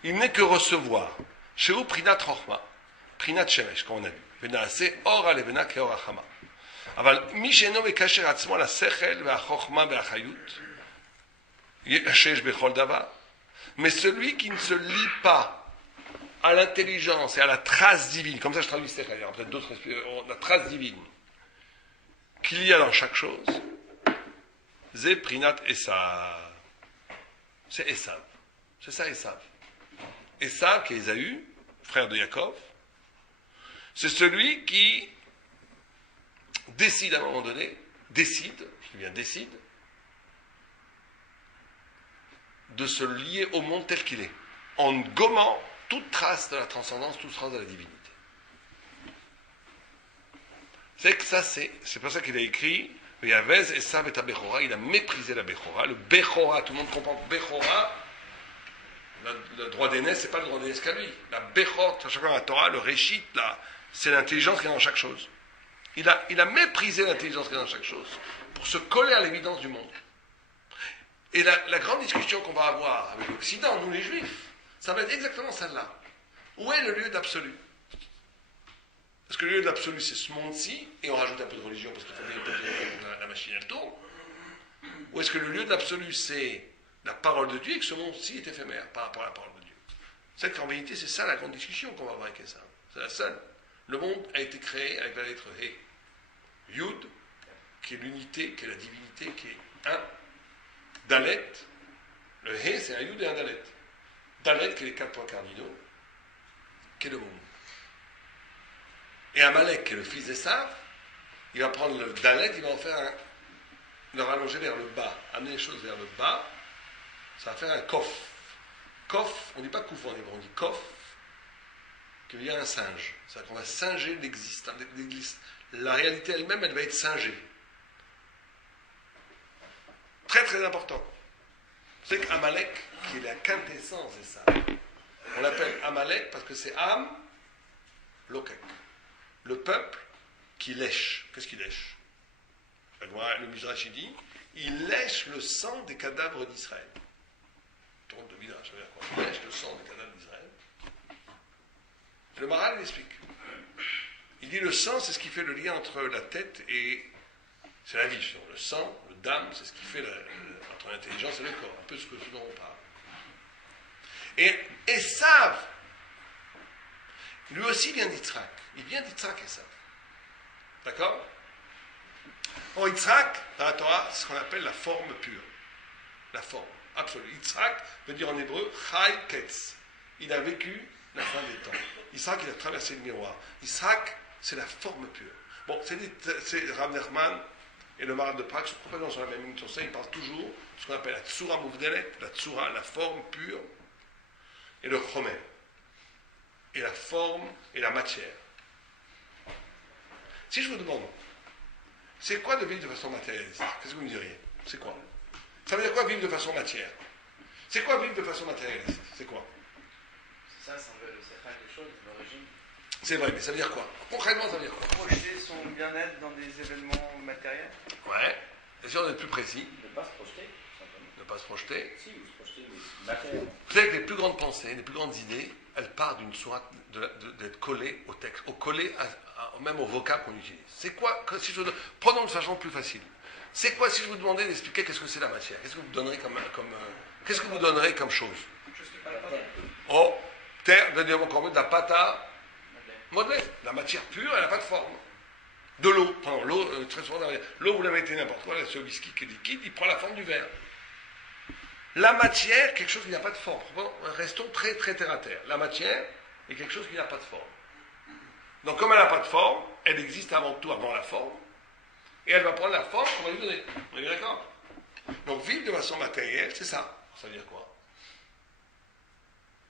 Il n'est que recevoir. Chez vous, prinat chochma, prinat shemesh, comme on a vu. Venaase or alevena keor achama. Aval mi she'eno mekasher atzmo la sechel ve'achokma ve'achayut, yeshesh bechol davar. Mais celui qui ne se lie pas à l'intelligence et à la trace divine, comme ça je traduis sechel, il y aura peut-être d'autres, la trace divine qu'il y a dans chaque chose, ze prinat esav. C'est Esav. C'est ça Esav. Esav, qui est Ésaü, frère de Yaakov, c'est celui qui décide à un moment donné, décide de se lier au monde tel qu'il est, en gommant toute trace de la transcendance, toute trace de la divinité. C'est que ça, c'est pour ça qu'il a écrit Yavez et Sav et Bechora, il a méprisé la Bechora. Le Bechora, tout le monde comprend Bechora, le droit d'aînesse, c'est pas le droit d'aînesse qu'à lui. La Bechor, à chaque fois dans la Torah, le Réchit, là, c'est l'intelligence qui est dans chaque chose. Il a méprisé l'intelligence qui est dans chaque chose pour se coller à l'évidence du monde. Et la grande discussion qu'on va avoir avec l'Occident, nous les Juifs, ça va être exactement celle-là. Où est le lieu d'absolu? Parce que le lieu d'absolu, c'est ce monde-ci, et on rajoute un peu de religion parce qu'il faut bien que la machine elle tourne. Ou est-ce que le lieu de l'absolu, c'est la parole de Dieu et que ce monde-ci est éphémère par rapport à la parole de Dieu? C'est qu'en vérité, c'est ça la grande discussion qu'on va avoir avec ça. C'est la seule. Le monde a été créé avec la lettre He. Yud, qui est l'unité, qui est la divinité, qui est un. Dalet, le He, c'est un Yud et un Dalet. Dalet, qui est les 4 points cardinaux, qui est le monde. Et Amalek, qui est le fils d'Esav, il va prendre le Dalet, il va en faire le rallonger vers le bas, amener les choses vers le bas, ça va faire un Kof. Kof, on ne dit pas Kouf en hébreu, on dit Kof, qui veut dire un singe. C'est-à-dire qu'on va singer l'existence. La réalité elle-même, elle va être singée. Très très important. C'est qu'Amalek, qui est la quintessence d'Esav, on l'appelle Amalek parce que c'est Am Lokek. Le peuple qui lèche. Qu'est-ce qu'il lèche? Le Midrash dit, il lèche le sang des cadavres d'Israël. Tourne de Midrash, ça veut dire quoi? Il lèche le sang des cadavres d'Israël. Et le Maral l'explique. Il dit le sang, c'est ce qui fait le lien entre la tête et... C'est la vie, le sang, le dam, c'est ce qui fait entre l'intelligence et le corps. Un peu ce dont on parle. Et Esav, lui aussi vient d'Yitzhak. Il vient d'Yitzhak, Esav. D'accord? Or, Yitzhak, dans la Torah, c'est ce qu'on appelle la forme pure. La forme absolue. Yitzhak veut dire en hébreu Chai Ketz. Il a vécu la fin des temps. Yitzhak, il a traversé le miroir. Yitzhak, c'est la forme pure. Bon, c'est Rav Nachman et le Maral de Prague sont complètement sur la même ligne sur ça. Ils parlent toujours de ce qu'on appelle la Tsura Mouvdelet, la Tsura, la forme pure, et le Chomer. Et la forme et la matière. Si je vous demande, c'est quoi de vivre de façon matérialiste? Qu'est-ce que vous me diriez? C'est quoi? Ça veut dire quoi vivre de façon matière? C'est quoi vivre de façon matérialiste? C'est quoi? C'est ça veut le séchal des choses, l'origine. C'est vrai, mais ça veut dire quoi? Concrètement, ça veut dire quoi? Projeter son bien-être dans des événements matériels. Ouais. Et si on est plus précis? Ne pas se projeter, tout simplement. Ne pas se projeter. Si, vous se projetez, mais matériellement. Vous savez que les plus grandes pensées, les plus grandes idées, elles partent d'une sourate d'être collées au texte, collées même au vocable qu'on utilise. C'est quoi, prenons de façon plus facile. C'est quoi, si je vous demandais d'expliquer qu'est-ce que c'est la matière? Qu'est-ce que vous donnerez qu'est-ce que vous donnerez comme chose? Oh, terre, donnez-moi encore de la pâte à modeler. La matière pure, elle n'a pas de forme. De l'eau. Pardon, l'eau, très souvent, l'eau, vous la mettez n'importe quoi, là, ce whisky qui est liquide, il prend la forme du verre. La matière, quelque chose qui n'a pas de forme. Bon, restons très, très terre à terre. La matière est quelque chose qui n'a pas de forme. Donc, comme elle n'a pas de forme, elle existe avant tout avant la forme, et elle va prendre la forme qu'on va lui donner. On est bien d'accord? Donc, vivre de façon matérielle, c'est ça. Ça veut dire quoi?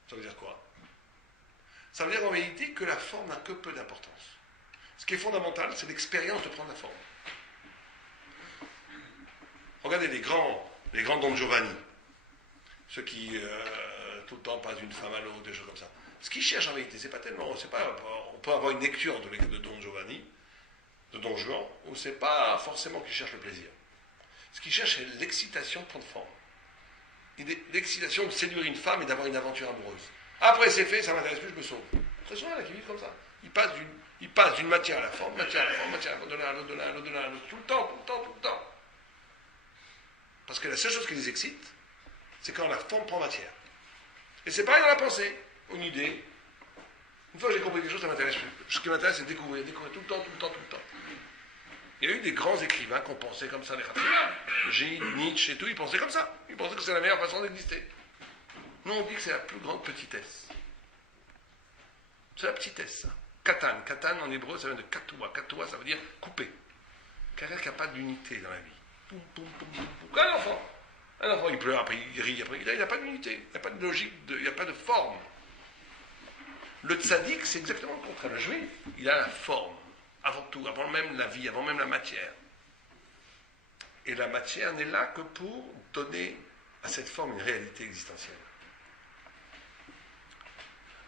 Ça veut dire quoi? Ça veut dire en réalité que la forme n'a que peu d'importance. Ce qui est fondamental, c'est l'expérience de prendre la forme. Regardez les grands Don Giovanni, ceux qui tout le temps passent d'une femme à l'autre, des choses comme ça. Ce qu'ils cherchent en réalité, c'est pas tellement, on peut avoir une lecture de Don Giovanni, de Don Juan, où c'est pas forcément qu'ils cherchent le plaisir. Ce qu'ils cherchent, c'est l'excitation de prendre forme. L'excitation de séduire une femme et d'avoir une aventure amoureuse. Après c'est fait, ça m'intéresse plus, je me sauve. Très souvent, il y en a qui vivent comme ça. Ils passent d'une matière à la forme, matière à la forme, matière à la forme, de l'un à l'autre, de l'un à l'autre, de l'un à l'autre, tout le temps. Parce que la seule chose qui les excite, c'est quand la forme prend matière. Et c'est pareil dans la pensée, une idée. Une fois que j'ai compris quelque chose, ça m'intéresse plus. Ce qui m'intéresse, c'est découvrir tout le temps. Il y a eu des grands écrivains qui ont pensé comme ça, les Ratzia, Gide, Nietzsche et tout, ils pensaient comme ça. Ils pensaient que c'est la meilleure façon d'exister. Nous, on dit que c'est la plus grande petitesse. C'est la petitesse, ça. Katan. Katan, en hébreu, ça vient de katoua. Katoua, ça veut dire couper. Quelqu'un qui n'a pas d'unité dans la vie. Un enfant, il pleure, après il rit, après il n'a pas d'unité. Il n'y a pas de logique, il n'y a pas de forme. Le tzaddik, c'est exactement le contraire. Le juif, il a la forme. Avant tout, avant même la vie, avant même la matière. Et la matière n'est là que pour donner à cette forme une réalité existentielle.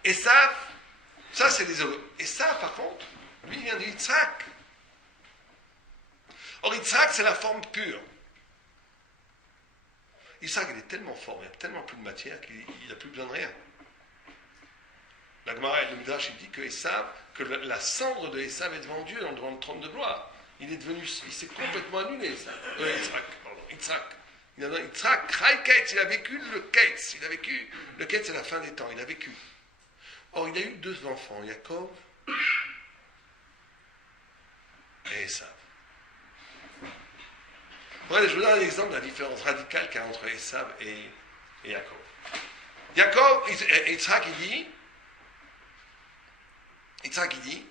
Et ça c'est les heureux. Et ça, par contre, lui, il vient de Yitzhak. Or, Yitzhak, c'est la forme pure. Yitzhak, il est tellement fort, il n'y a tellement plus de matière qu'il n'a plus besoin de rien. La Gemara et le Midrash, il dit que la cendre de Esav est devant Dieu, devant le trône de gloire. Il s'est complètement annulé, Yitzhak. Yitzhak, Chai Ketz, il a vécu le Ketz. Le Ketz, c'est la fin des temps, il a vécu. Or, il a eu 2 enfants, Yaakov et Esav. Ouais, je vous donne un exemple de la différence radicale qu'il y a entre Esav et Yaakov. Yitzhak, il dit,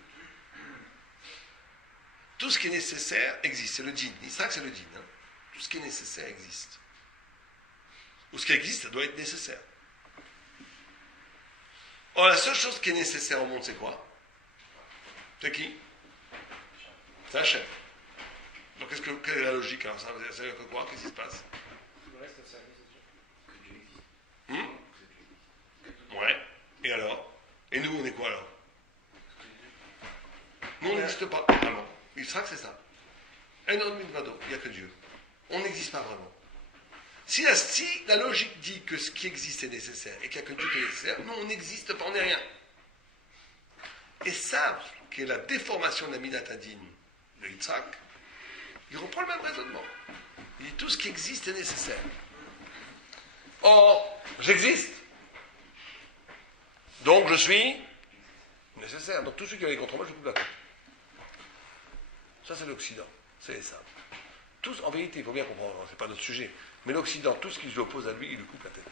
tout ce qui est nécessaire existe, c'est le djinn. Yitzhak, c'est le djinn. Hein. Tout ce qui est nécessaire existe. Ou ce qui existe, ça doit être nécessaire. Or, la seule chose qui est nécessaire au monde, c'est quoi? C'est qui? C'est Hachem. Donc, quelle est la logique? Alors, ça veut dire que quoi? Qu'est-ce qui se passe? Le reste, c'est que Dieu existe. Ouais. Et alors? Et nous, on est quoi alors? Nous, on n'existe pas. Vraiment. Il sera que c'est ça. Un autre milvado, il n'y a que Dieu. On n'existe pas vraiment. Si la logique dit que ce qui existe est nécessaire et qu'il n'y a que Dieu qui est nécessaire, nous, on n'existe pas, on n'est rien. Et ça, qui est la déformation de la Midatadine de Yitzhak, il reprend le même raisonnement. Il dit tout ce qui existe est nécessaire. Or, j'existe. Donc, je suis nécessaire. Donc, tous ceux qui allaient contre moi, je coupe la tête. Ça, c'est l'Occident. C'est les sables. Tous, en vérité, il faut bien comprendre, c'est pas notre sujet. Mais l'Occident, tout ce qui lui oppose à lui, il lui coupe la tête.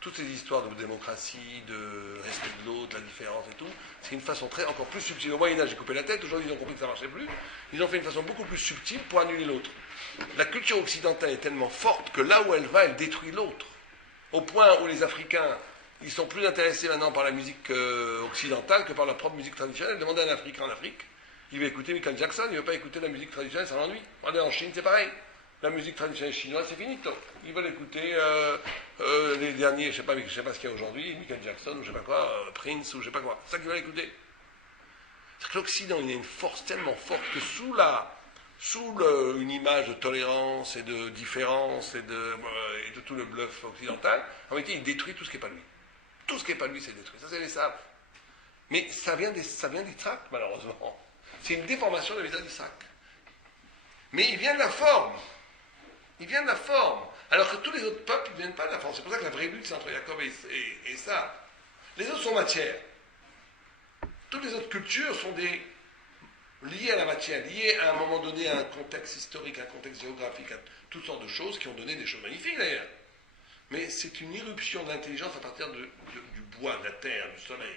Toutes ces histoires de démocratie, de respect de l'autre, la différence et tout, c'est une façon encore plus subtile. Au Moyen-Âge, ils coupaient la tête. Aujourd'hui, ils ont compris que ça ne marchait plus. Ils ont fait une façon beaucoup plus subtile pour annuler l'autre. La culture occidentale est tellement forte que là où elle va, elle détruit l'autre. Au point où les Africains, ils sont plus intéressés maintenant par la musique occidentale que par leur propre musique traditionnelle. Demandez à un Africain en Afrique, il va écouter Michael Jackson, il ne va pas écouter la musique traditionnelle, ça l'ennuie. Regardez, en Chine, c'est pareil. La musique traditionnelle chinoise, c'est finito. Ils veulent écouter les derniers, je sais pas ce qu'il y a aujourd'hui, Michael Jackson, ou je sais pas quoi, Prince, ou je sais pas quoi. C'est ça qu'ils veulent écouter. C'est que l'Occident, il a une force tellement forte que sous une image de tolérance et de différence et de tout le bluff occidental, en réalité, il détruit tout ce qui n'est pas lui. Tout ce qui n'est pas lui, c'est détruit. Ça, c'est les sables. Mais ça vient d'Yitzhak, malheureusement. C'est une déformation de la vie d'Yitzhak. Mais il vient de la forme. Il vient de la forme. Alors que tous les autres peuples ne viennent pas de la forme. C'est pour ça que la vraie lutte, c'est entre Jacob et ça. Les autres sont matière. Toutes les autres cultures sont liées à la matière, liées à un moment donné à un contexte historique, un contexte géographique, à toutes sortes de choses qui ont donné des choses magnifiques d'ailleurs. Mais c'est une irruption d'intelligence à partir du bois, de la terre, du soleil.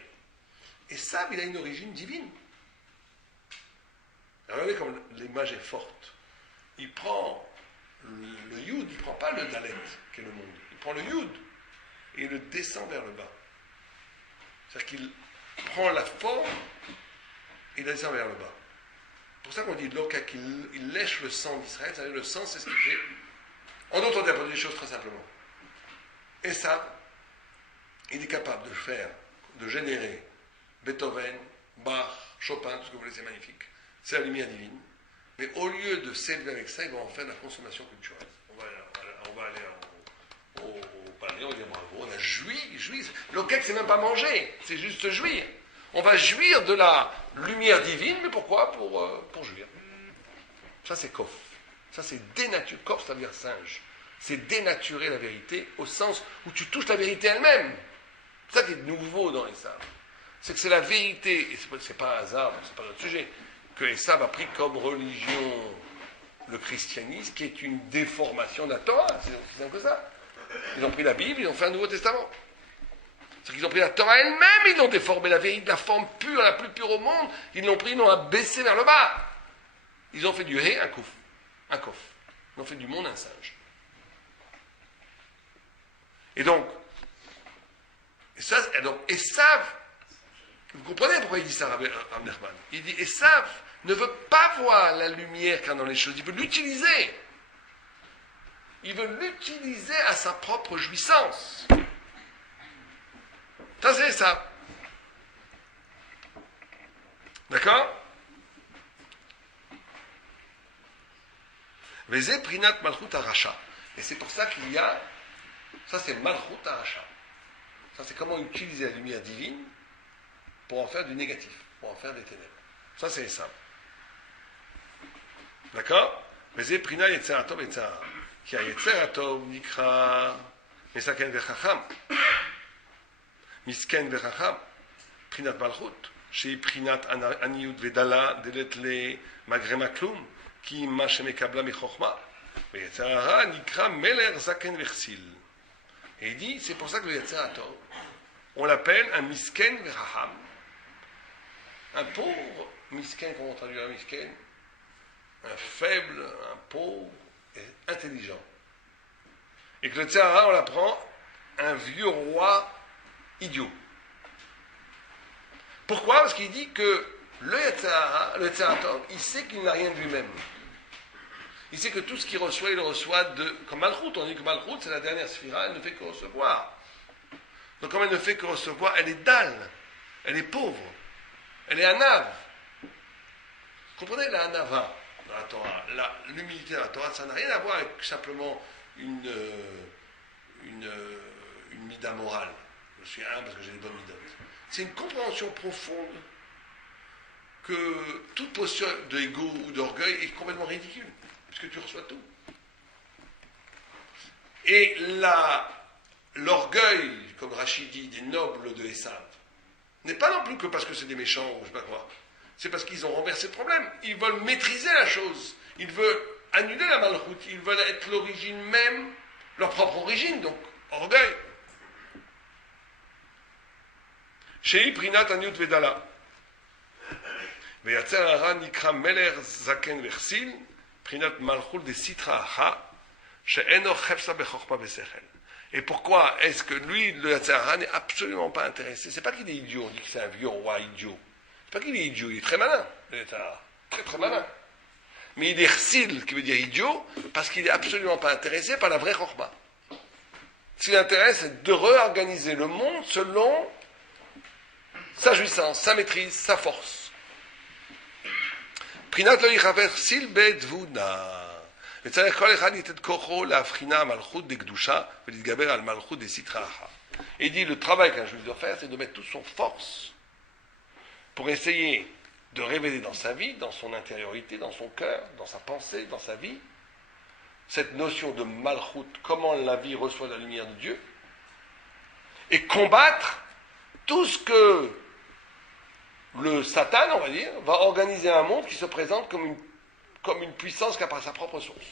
Et ça, il a une origine divine. Alors, regardez comme l'image est forte. Il prend le Yud, il ne prend pas le Dalet, qui est le monde. Il prend le Yud et il le descend vers le bas. C'est-à-dire qu'il prend la forme et il la descend vers le bas. C'est pour ça qu'on dit Lokak, il lèche le sang d'Israël, c'est-à-dire le sang, c'est ce qu'il fait. En d'autres termes, pour dire les choses très simplement. Et ça, il est capable de générer Beethoven, Bach, Chopin, tout ce que vous voulez, c'est magnifique. C'est la lumière divine. Mais au lieu de s'élever avec ça, ils vont en faire de la consommation culturelle. On va aller au palais, on va dire bravo, on a joui. L'okek, c'est même pas manger, c'est juste se jouir. On va jouir de la lumière divine, mais pourquoi? Pour jouir. Ça, c'est kof. Ça, c'est dénaturer. Kof, ça veut dire singe. C'est dénaturer la vérité au sens où tu touches la vérité elle-même. C'est ça qui est nouveau dans les sables. C'est que c'est la vérité, et c'est pas un hasard, c'est pas notre sujet, que Esav a pris comme religion le christianisme, qui est une déformation de la Torah, c'est aussi simple que ça. Ils ont pris la Bible, ils ont fait un Nouveau Testament. C'est qu'ils ont pris la Torah elle-même, ils l'ont déformé, la vérité, la forme pure, la plus pure au monde, ils l'ont pris, ils l'ont abaissé vers le bas. Ils ont fait du hé un kouf. Ils ont fait du monde un singe. Et donc, Esav, vous comprenez pourquoi il dit ça, Rabbi Nachman? Il dit, Esav ne veut pas voir la lumière qu'il y a dans les choses, il veut l'utiliser. il veut l'utiliser à sa propre jouissance. Ça, c'est ça. D'accord? Vezé prinat malchut aracha. Et c'est pour ça qu'il y a, ça c'est malchut aracha. Ça c'est comment utiliser la lumière divine pour en faire du négatif, pour en faire des ténèbres. Ça c'est ça. D'accord? Vezé prinat yetzer hatov yetzer hara. Ki hayetzer hatov nikra mesaken vechacham. Misken vechacham. Prinat malchut. Chez prinat aniyut vedala delet le magrema klum. Qui ma shemekabla mechokma. Mais yetzer hara nikra meler zaken vechsil. Et il dit, c'est pour ça que le yetzer hatov, on l'appelle un misken vechacham. Un pauvre misken, comment on traduit un misken? Un faible, un pauvre, et intelligent. Et que le yetzer hara, on l'apprend un vieux roi idiot. Pourquoi? Parce qu'il dit que le yetzer hara, le yetzer hatov, il sait qu'il n'a rien de lui-même. Il sait que tout ce qu'il reçoit, il le reçoit comme Malchut. On dit que Malchut, c'est la dernière sphira, elle ne fait que recevoir. Donc comme elle ne fait que recevoir, elle est dalle, elle est pauvre, elle est anave. Comprenez la anava dans la Torah, l'humilité de la Torah, ça n'a rien à voir avec simplement une mida morale. Je suis un parce que j'ai des bonnes midotes. C'est une compréhension profonde que toute posture d'ego ou d'orgueil est complètement ridicule, puisque tu reçois tout. Et l'orgueil, comme Rachid dit, des nobles de Esav, n'est pas non plus que parce que c'est des méchants ou je ne sais pas quoi. C'est parce qu'ils ont renversé le problème. Ils veulent maîtriser la chose. Ils veulent annuler la malchoute. Ils veulent être l'origine même, leur propre origine, donc orgueil. Shei prinat anyut vedala. Veyatzer hara nikra meler zaken vechsil, prinat malchut de sitra ha, she'eno chefsa bechokma besechel. Et pourquoi est-ce que lui, le yetzer hara, n'est absolument pas intéressé? C'est pas qu'il est idiot, on dit que c'est un vieux roi idiot. C'est pas qu'il est idiot, il est très malin, le yetzer hara. Très très malin. Mais il est chsil, qui veut dire idiot, parce qu'il n'est absolument pas intéressé par la vraie chokma. Ce qui l'intéresse, c'est de réorganiser le monde selon sa jouissance, sa maîtrise, sa force. Prinat lo yichaver sil bedvuna. וצריך כל אחד לתת כוחו להבחינה המלכות דקדושה ולהתגבר על מלכות דסטרא אחת. Et il dit, le travail qu'un juif doit faire, c'est de mettre toute son force pour essayer de révéler dans sa vie, dans son intériorité, dans son cœur, dans sa pensée, dans sa vie, cette notion de malchut, comment la vie reçoit la lumière de Dieu, et combattre tout ce que le Satan, on va dire, va organiser un monde qui se présente comme une puissance qui a par sa propre source.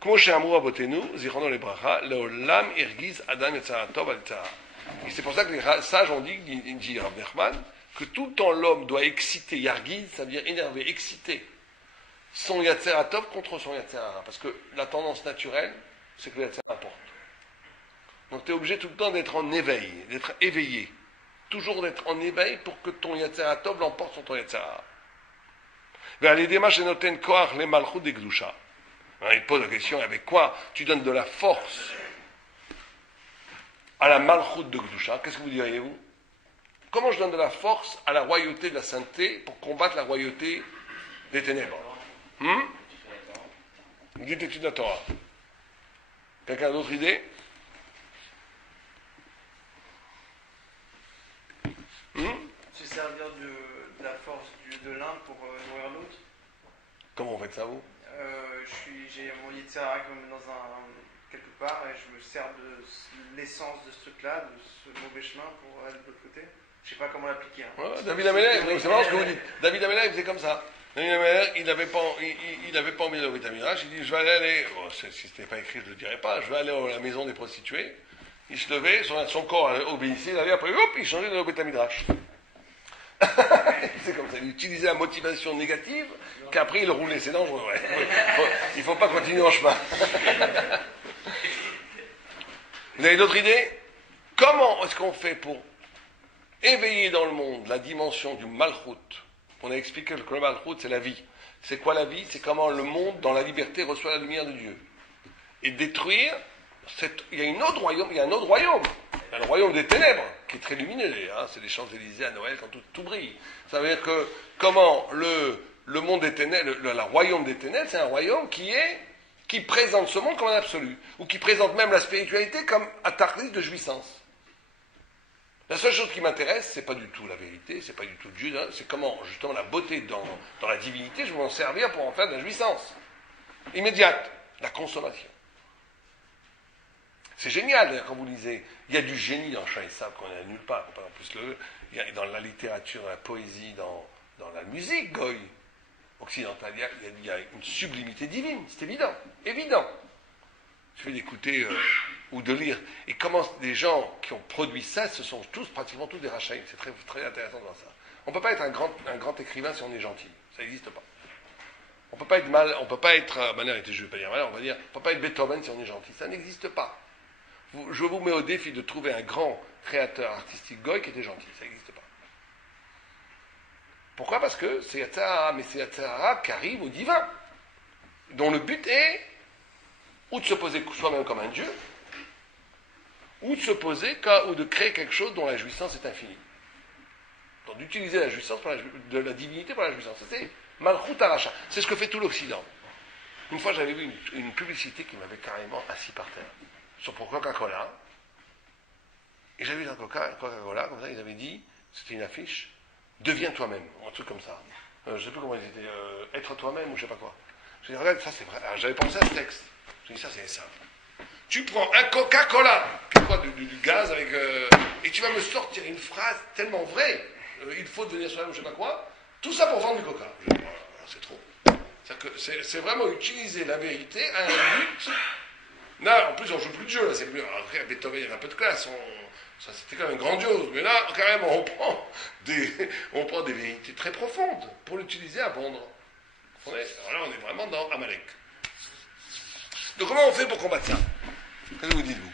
Como she'amru avotenu, zichrono lebracha, leolam irgiz adam yetzer hatov al yetzer hara. Et c'est pour ça que les sages ont dit Rav Nachman, que tout le temps l'homme doit exciter, yargiz, ça veut dire énerver, exciter son yetzer hatov contre son yetzer hara. Parce que la tendance naturelle, c'est que le yetzer hara porte. Donc tu es obligé tout le temps d'être en éveil, d'être éveillé. Toujours d'être en éveil pour que ton yetzer hatov l'emporte sur ton yetzer hara. Il pose la question, avec quoi tu donnes de la force à la malchut de Gdusha? Qu'est-ce que vous diriez-vous? Comment je donne de la force à la royauté de la sainteté pour combattre la royauté des ténèbres? Vous dites étude de la Torah. Quelqu'un a d'autre idée? Se servir de la force de l'un pour nourrir l'autre. Comment vous faites ça, vous? J'ai mon yetzer hara quelque part et je me sers de l'essence de ce truc-là, de ce mauvais chemin pour aller de l'autre côté. Je ne sais pas comment l'appliquer. Hein. Ouais, David Amelech, c'est marrant ce que vous dites. David Amelech, il faisait comme ça. David Amelech, il n'avait pas envie de le Betamigdash. Il dit, je vais aller, si ce n'était pas écrit, je ne le dirais pas, je vais aller à la maison des prostituées. Il se levait, son corps obéissait, il allait après, hop, il changeait de Betamigdash. C'est comme ça, il utilisait la motivation négative, qu'après il roulait, c'est dangereux, ouais. Il ne faut pas continuer en chemin. Vous avez d'autres idées? Comment est-ce qu'on fait pour éveiller dans le monde la dimension du malchut? On a expliqué que le malchut, c'est la vie. C'est quoi la vie? C'est comment le monde, dans la liberté, reçoit la lumière de Dieu. et détruire il y a un autre royaume. Il y a le royaume des ténèbres, qui est très lumineux, hein, c'est les Champs-Élysées à Noël quand tout brille. Ça veut dire que comment le monde des ténèbres, le royaume des ténèbres, c'est un royaume qui présente ce monde comme un absolu, ou qui présente même la spiritualité comme un tartris de jouissance. La seule chose qui m'intéresse, c'est pas du tout la vérité, c'est pas du tout Dieu, hein, c'est comment justement la beauté dans la divinité, je vais m'en servir pour en faire de la jouissance immédiate, la consommation. C'est génial, d'ailleurs, quand vous lisez, il y a du génie dans Shah Issab qu'on n'a nulle part. En plus, il y a dans la littérature, dans la poésie, dans la musique goy occidentale, il y a une sublimité divine, c'est évident. Il suffit d'écouter ou de lire. Et comment les gens qui ont produit ça, ce sont pratiquement tous des rachaïm. C'est très, très intéressant de voir ça. On ne peut pas être un grand écrivain si on est gentil. Ça n'existe pas. On ne peut pas être mal, on ne peut pas être, je ne vais pas dire mal, on va dire, on ne peut pas être Beethoven si on est gentil. Ça n'existe pas. Je vous mets au défi de trouver un grand créateur artistique goy qui était gentil. Ça n'existe pas. Pourquoi ? Parce que c'est Yatzahara, mais c'est Yatzahara qui arrive au divin, dont le but est ou de se poser soi-même comme un dieu, ou de se poser ou de créer quelque chose dont la jouissance est infinie. Donc d'utiliser la jouissance de la divinité pour la jouissance. C'est Malchut Aracha. C'est ce que fait tout l'Occident. Une fois, j'avais vu une publicité qui m'avait carrément assis par terre. Pour Coca-Cola. Et j'avais vu dans Coca-Cola, comme ça, ils avaient dit, c'était une affiche, deviens toi-même, un truc comme ça. Je ne sais plus comment ils étaient, être toi-même ou je ne sais pas quoi. J'ai dit, regarde, ça c'est vrai. Alors, j'avais pensé à ce texte. J'ai dit, ça c'est ça. Tu prends un Coca-Cola, du gaz avec, et tu vas me sortir une phrase tellement vraie, il faut devenir soi-même ou je ne sais pas quoi, tout ça pour vendre du Coca. J'ai dit, voilà, c'est trop. C'est vraiment utiliser la vérité à un but. Là, en plus, on ne joue plus de jeu. Là, c'est mieux. Après, à Beethoven, il y avait un peu de classe. Ça, c'était quand même grandiose. Mais là, carrément, on prend des vérités très profondes pour l'utiliser à vendre. Alors là, on est vraiment dans Amalek. Donc, comment on fait pour combattre ça ? Qu'est-ce que vous dites-vous ?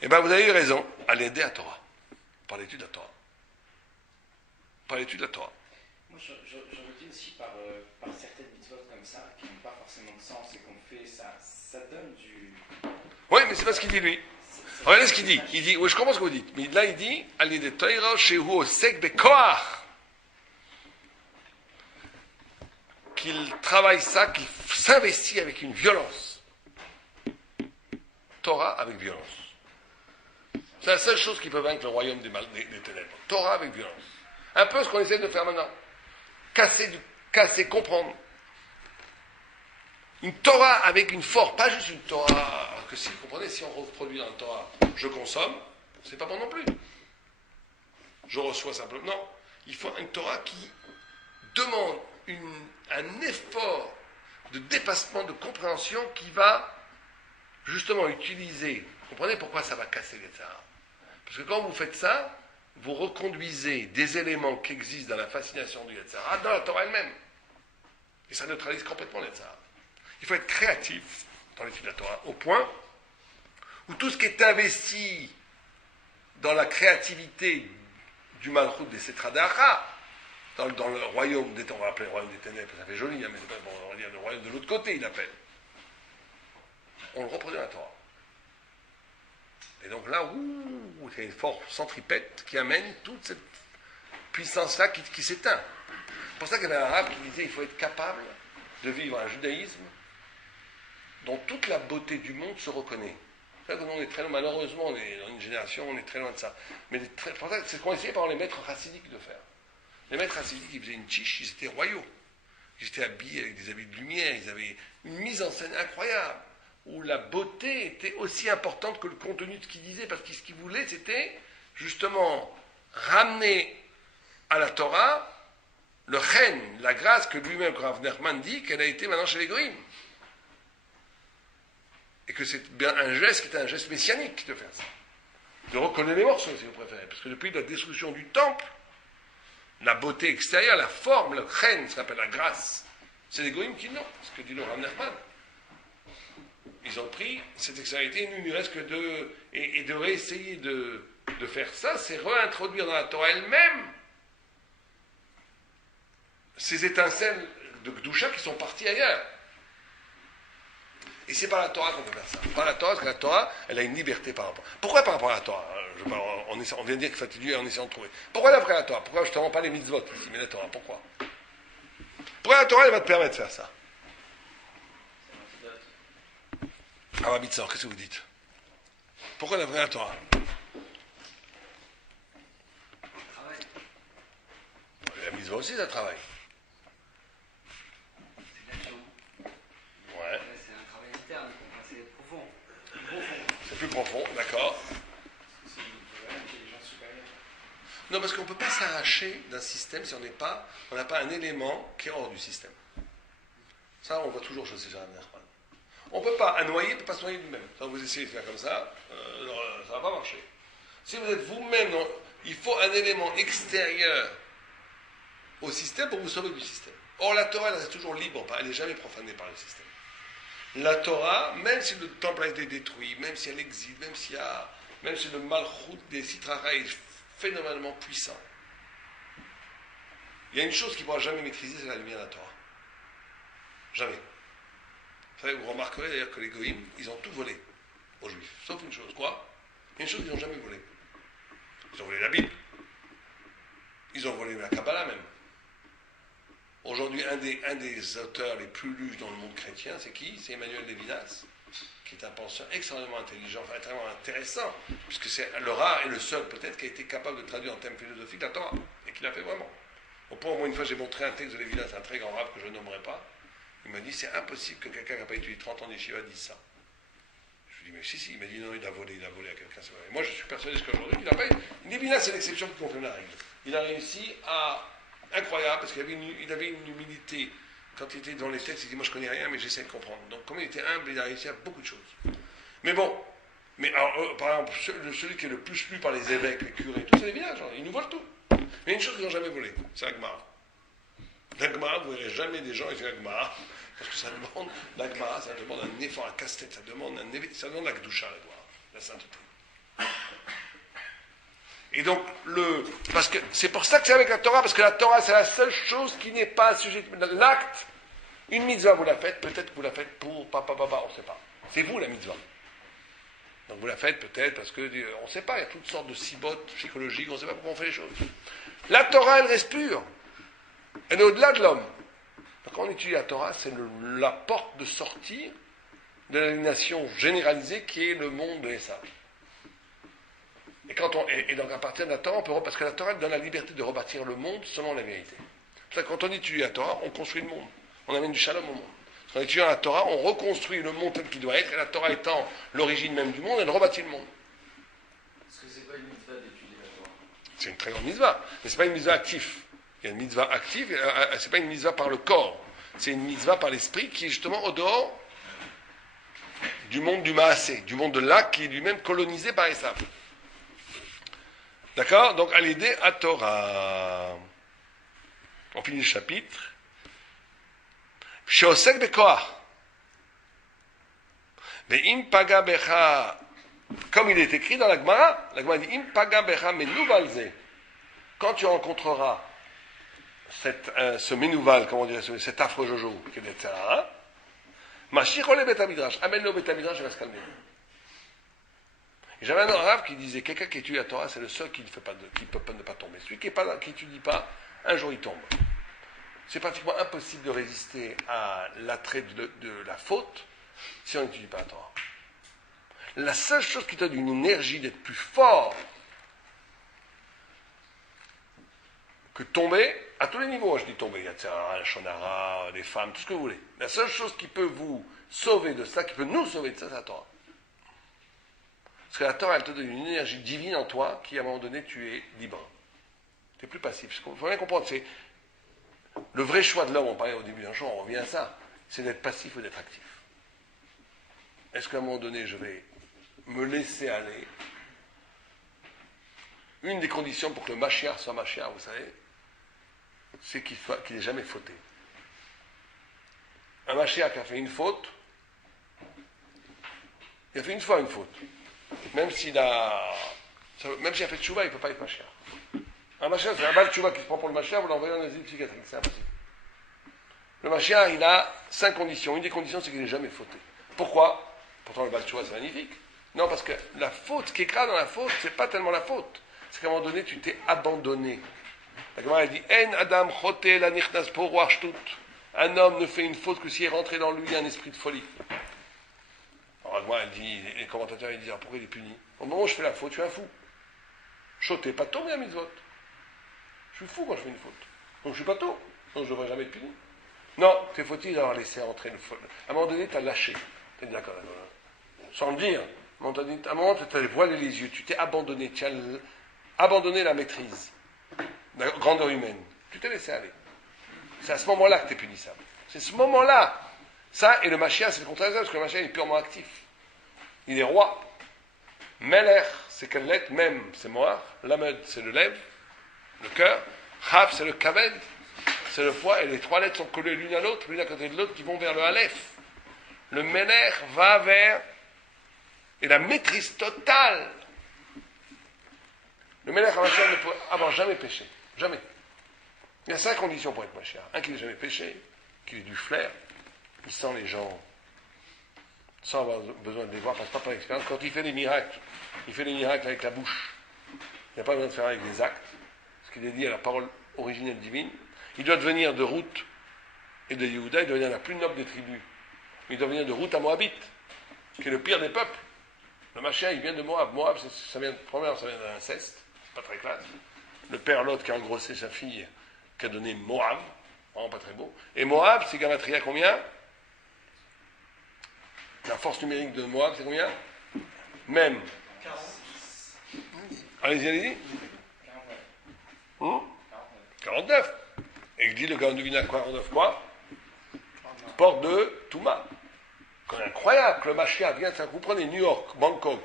Eh bien, vous avez eu raison. À l'aider à Torah. Par l'étude de la Torah. Moi, je retiens aussi par certaines mitzvot comme ça, qui n'ont pas forcément de sens et qu'on fait, ça donne du... Oui, mais c'est pas ce qu'il dit, lui. Regardez ce qu'il dit. Il dit, oui, je comprends ce que vous dites. Mais là, il dit, Ali de Toira, Shehu Osek Bekoach. Qu'il travaille ça, qu'il s'investit avec une violence. Torah avec violence. C'est la seule chose qui peut vaincre le royaume des ténèbres. Torah avec violence. Un peu ce qu'on essaie de faire maintenant. Casser, comprendre. Une Torah avec une force, pas juste une Torah, que si vous comprenez, si on reproduit dans la Torah, je consomme, c'est pas bon non plus. Je reçois simplement. Non, il faut une Torah qui demande un effort de dépassement, de compréhension qui va justement utiliser. Vous comprenez pourquoi ça va casser les Tzahara ? Parce que quand vous faites ça, vous reconduisez des éléments qui existent dans la fascination du Yetzirah dans la Torah elle-même. Et ça neutralise complètement le Yetzirah. Il faut être créatif dans l'étude de la Torah, au point où tout ce qui est investi dans la créativité du Malchut des Setradara, dans le royaume des ténèbres, on va appeler le royaume des ténèbres, ça fait joli, hein, mais c'est pas bon, on va dire le royaume de l'autre côté, il appelle. On le reproduit dans la Torah. Et donc là, il y a une force centripète qui amène toute cette puissance-là qui s'éteint. C'est pour ça qu'il y avait un arabe qui disait qu'il faut être capable de vivre un judaïsme dont toute la beauté du monde se reconnaît. C'est vrai que nous, on est très loin, malheureusement, on est dans une génération, on est très loin de ça. Mais c'est ce qu'on essayait par les maîtres chassidiques de faire. Les maîtres chassidiques, ils faisaient une chiche, ils étaient royaux. Ils étaient habillés avec des habits de lumière, ils avaient une mise en scène incroyable, où la beauté était aussi importante que le contenu de ce qu'ils disaient, parce que ce qu'ils voulaient, c'était justement ramener à la Torah le chen, la grâce que lui-même, quand Rav Nachman dit, qu'elle a été maintenant chez les Goïms. Et que c'est bien un geste qui était un geste messianique de faire ça. De recoller les morceaux, si vous préférez. Parce que depuis la destruction du temple, la beauté extérieure, la forme, le chen, ce qu'on appelle la grâce, c'est les Goïms qui l'ont. Ce que dit le Rav Nachman. Ils ont pris cette extériorité, il ne reste que de réessayer de faire ça, c'est réintroduire dans la Torah elle-même ces étincelles de Gdusha qui sont parties ailleurs. Et c'est par la Torah qu'on peut faire ça. Par la Torah, parce que la Torah, elle a une liberté par rapport. Pourquoi par rapport à la Torah? On vient de dire qu'il faut étudier en essayant de trouver. Pourquoi d'après la Torah? Pourquoi justement pas les mitzvot ici, mais la Torah? Pourquoi? Pourquoi la Torah, elle va te permettre de faire ça? C'est l'antidote. Ah, ma Mitzor, qu'est-ce que vous dites? Pourquoi d'après la Torah? Travail. La mitzvah aussi, ça travaille. C'est de l'action. Ouais. Là, c'est un travail interne. Enfin, c'est profond. C'est plus profond, d'accord. C'est une intelligence supérieure. Non, parce qu'on ne peut pas s'arracher d'un système si on n'a pas un élément qui est hors du système. Ça, on voit toujours chez Gérard Nachman. On ne peut pas, un noyé ne peut pas se noyer lui-même. Ça, vous essayez de faire comme ça, ça ne va pas marcher. Si vous êtes vous-même, il faut un élément extérieur au système pour vous sauver du système. Or, la Torah, elle reste toujours libre, elle n'est jamais profanée par le système. La Torah, même si le temple a été détruit, même si elle existe, même si le malchut des Sitrara est phénoménalement puissant, il y a une chose qu'il ne pourra jamais maîtriser, c'est la lumière de la Torah. Jamais. Vous savez, vous remarquerez d'ailleurs que les goïms, ils ont tout volé aux juifs. Sauf une chose, quoi? Il y a une chose qu'ils n'ont jamais volé. Ils ont volé la Bible. Ils ont volé la Kabbalah même. Aujourd'hui, un des auteurs les plus lus dans le monde chrétien, c'est qui? C'est Emmanuel Levinas, qui est un penseur extrêmement intelligent, enfin, extrêmement intéressant, puisque c'est le rare et le seul peut-être qui a été capable de traduire en termes philosophiques la Torah, et qui l'a fait vraiment. Au point, moi, une fois, j'ai montré un texte de Levinas, un très grand rave que je ne nommerai pas. Il m'a dit, c'est impossible que quelqu'un qui n'a pas étudié 30 ans d'Yeshiva dise ça. Je lui ai dit, mais si, il m'a dit, non, il a volé à quelqu'un. Et moi, je suis persuadé jusqu'à aujourd'hui qu'il n'a pas... Levinas, c'est l'exception qui confirme la règle. Il a réussi à... Incroyable, parce qu'il avait une humilité. Quand il était dans les textes, il dit, moi, je connais rien, mais j'essaie de comprendre. Donc, comme il était humble, il a réussi à beaucoup de choses. Mais bon, alors, par exemple, celui qui est le plus lu par les évêques, les curés, tout, c'est Levinas. Ils nous volent tout. Mais une chose qu'ils n'ont jamais volé, c'est la Gemara. La Gemara, vous ne verrez jamais des gens étudier la Gemara, parce que ça demande, la Gemara, ça demande un effort, un casse-tête, ça demande la Gdusha, la sainteté. Et donc, parce que c'est pour ça que c'est avec la Torah, parce que la Torah, c'est la seule chose qui n'est pas assujettie. L'acte, une mitzvah, vous la faites, peut-être que vous la faites pour papa, on ne sait pas. C'est vous la mitzvah. Donc vous la faites peut-être parce que, on ne sait pas, il y a toutes sortes de cibottes psychologiques, on ne sait pas pourquoi on fait les choses. La Torah, elle reste pure. Elle est au-delà de l'homme. Donc quand on étudie la Torah, c'est la porte de sortie de l'aliénation généralisée qui est le monde de Esav. Et donc à partir de la Torah, parce que la Torah donne la liberté de rebâtir le monde selon la vérité. C'est pour ça que quand on étudie la Torah, on construit le monde. On amène du shalom au monde. En étudiant la Torah, on reconstruit le monde tel qu'il doit être, et la Torah étant l'origine même du monde, elle rebâtit le monde. Est-ce que c'est pas une mitzvah d'étudier la Torah? C'est une très grande mitzvah, mais ce n'est pas une mitzvah active. Il y a une mitzvah active, ce n'est pas une mitzvah par le corps, c'est une mitzvah par l'esprit qui est justement au dehors du monde du Maasé, du monde de l'Ak qui est lui-même colonisé par Esav. D'accord? Donc à l'idée à Torah. On finit le chapitre. Sheosek bekoach. Ve'im paga becha. Comme il est écrit dans la Gemara dit Im paga becha menouval ze. Quand tu rencontreras ce menouval, comment dire, cet affreux Jojo, qui est des Tzara, Mashir ole betamidrash, amène-le au betamidrash, il va se calmer. Et j'avais un arabe qui disait quelqu'un qui étudie la Torah, c'est le seul qui ne peut pas ne pas tomber. Celui qui n'étudie pas, un jour il tombe. C'est pratiquement impossible de résister à l'attrait de la faute si on n'étudie pas la Torah. La seule chose qui te donne une énergie d'être plus fort que tomber, à tous les niveaux, je dis tomber, il y a la shonara, les femmes, tout ce que vous voulez. La seule chose qui peut vous sauver de ça, qui peut nous sauver de ça, c'est la Torah. Parce que la Torah, elle te donne une énergie divine en toi qui, à un moment donné, tu es libre. Tu n'es plus passif. Il faut bien comprendre, c'est le vrai choix de l'homme, on parlait au début d'un jour, on revient à ça, c'est d'être passif ou d'être actif. Est-ce qu'à un moment donné, je vais me laisser aller? Une des conditions pour que le Mashiach soit Mashiach, vous savez, c'est qu'il n'ait jamais fauté. Un Mashiach qui a fait une faute, il a fait une fois une faute. Même s'il a fait tchouva, il ne peut pas être Mashiach. Un Mashiach, c'est un bal tchouva qui se prend pour le Mashiach, vous l'envoyez en asile psychiatrique, c'est impossible. Le Mashiach, il a 5 conditions. Une des conditions, c'est qu'il n'est jamais fauté. Pourquoi? Pourtant, le Baal Tshuva, c'est magnifique. Non, parce que la faute, ce qui est grave dans la faute, c'est pas tellement la faute. C'est qu'à un moment donné, tu t'es abandonné. La Gemara, elle dit, En Adam chote la nichnas po roach shtut. Un homme ne fait une faute que s'il est rentré dans lui un esprit de folie. Alors, la Gemara, elle dit, les commentateurs, ils disent, alors, pourquoi il est puni? Au moment où je fais la faute, je suis un fou. Choté, pas tôt, mais à mitzvot. Je suis fou quand je fais une faute. Donc, je suis pas tôt. Donc, je ne devrais jamais être puni. Non, t'es faut-il avoir laissé entrer une faute. À un moment donné, tu as lâché. Tu es d'accord, sans le dire. À un moment, tu as voilé les yeux. Tu t'es abandonné. Tu as abandonné la maîtrise. La grandeur humaine. Tu t'es laissé aller. C'est à ce moment-là que tu es punissable. C'est ce moment-là. Ça, et le Mashiach, c'est le contraire de ça, parce que le Mashiach est purement actif. Il est roi. Meler, c'est quelle lettre? Même, c'est Moar. Lamed, c'est le lèvre, le cœur. Chaf, c'est le kaved, c'est le foie. Et les 3 lettres sont collées l'une à l'autre, l'une à côté de l'autre, qui vont vers le Aleph. Le Meler va vers... Et la maîtrise totale. Le Meler Mashiach ne peut avoir jamais péché. Jamais. Il y a 5 conditions pour être Mashiach. Un, qu'il n'ait jamais péché, qu'il ait du flair, il sent les gens sans avoir besoin de les voir, passe pas par l'expérience. Quand il fait des miracles, il fait des miracles avec la bouche. Il n'a pas besoin de faire avec des actes. Ce qu'il est dit à la parole originelle divine. Il doit devenir de Ruth et de Yehuda, il doit devenir la plus noble des tribus. Il doit venir de Ruth à Moabite, qui est le pire des peuples. Le Mashiach, il vient de Moab. Moab, ça vient de l'inceste. C'est pas très classe. Le père Lot qui a engrossé sa fille, qui a donné Moab. Vraiment pas très beau. Et Moab, c'est Gamatria combien? La force numérique de Moab, c'est combien? Même. 40. Allez-y. 49. Et il dit le gars devine à 49 quoi? Porte de Touma. C'est incroyable que le Mashiach vient, vous prenez New York, Bangkok,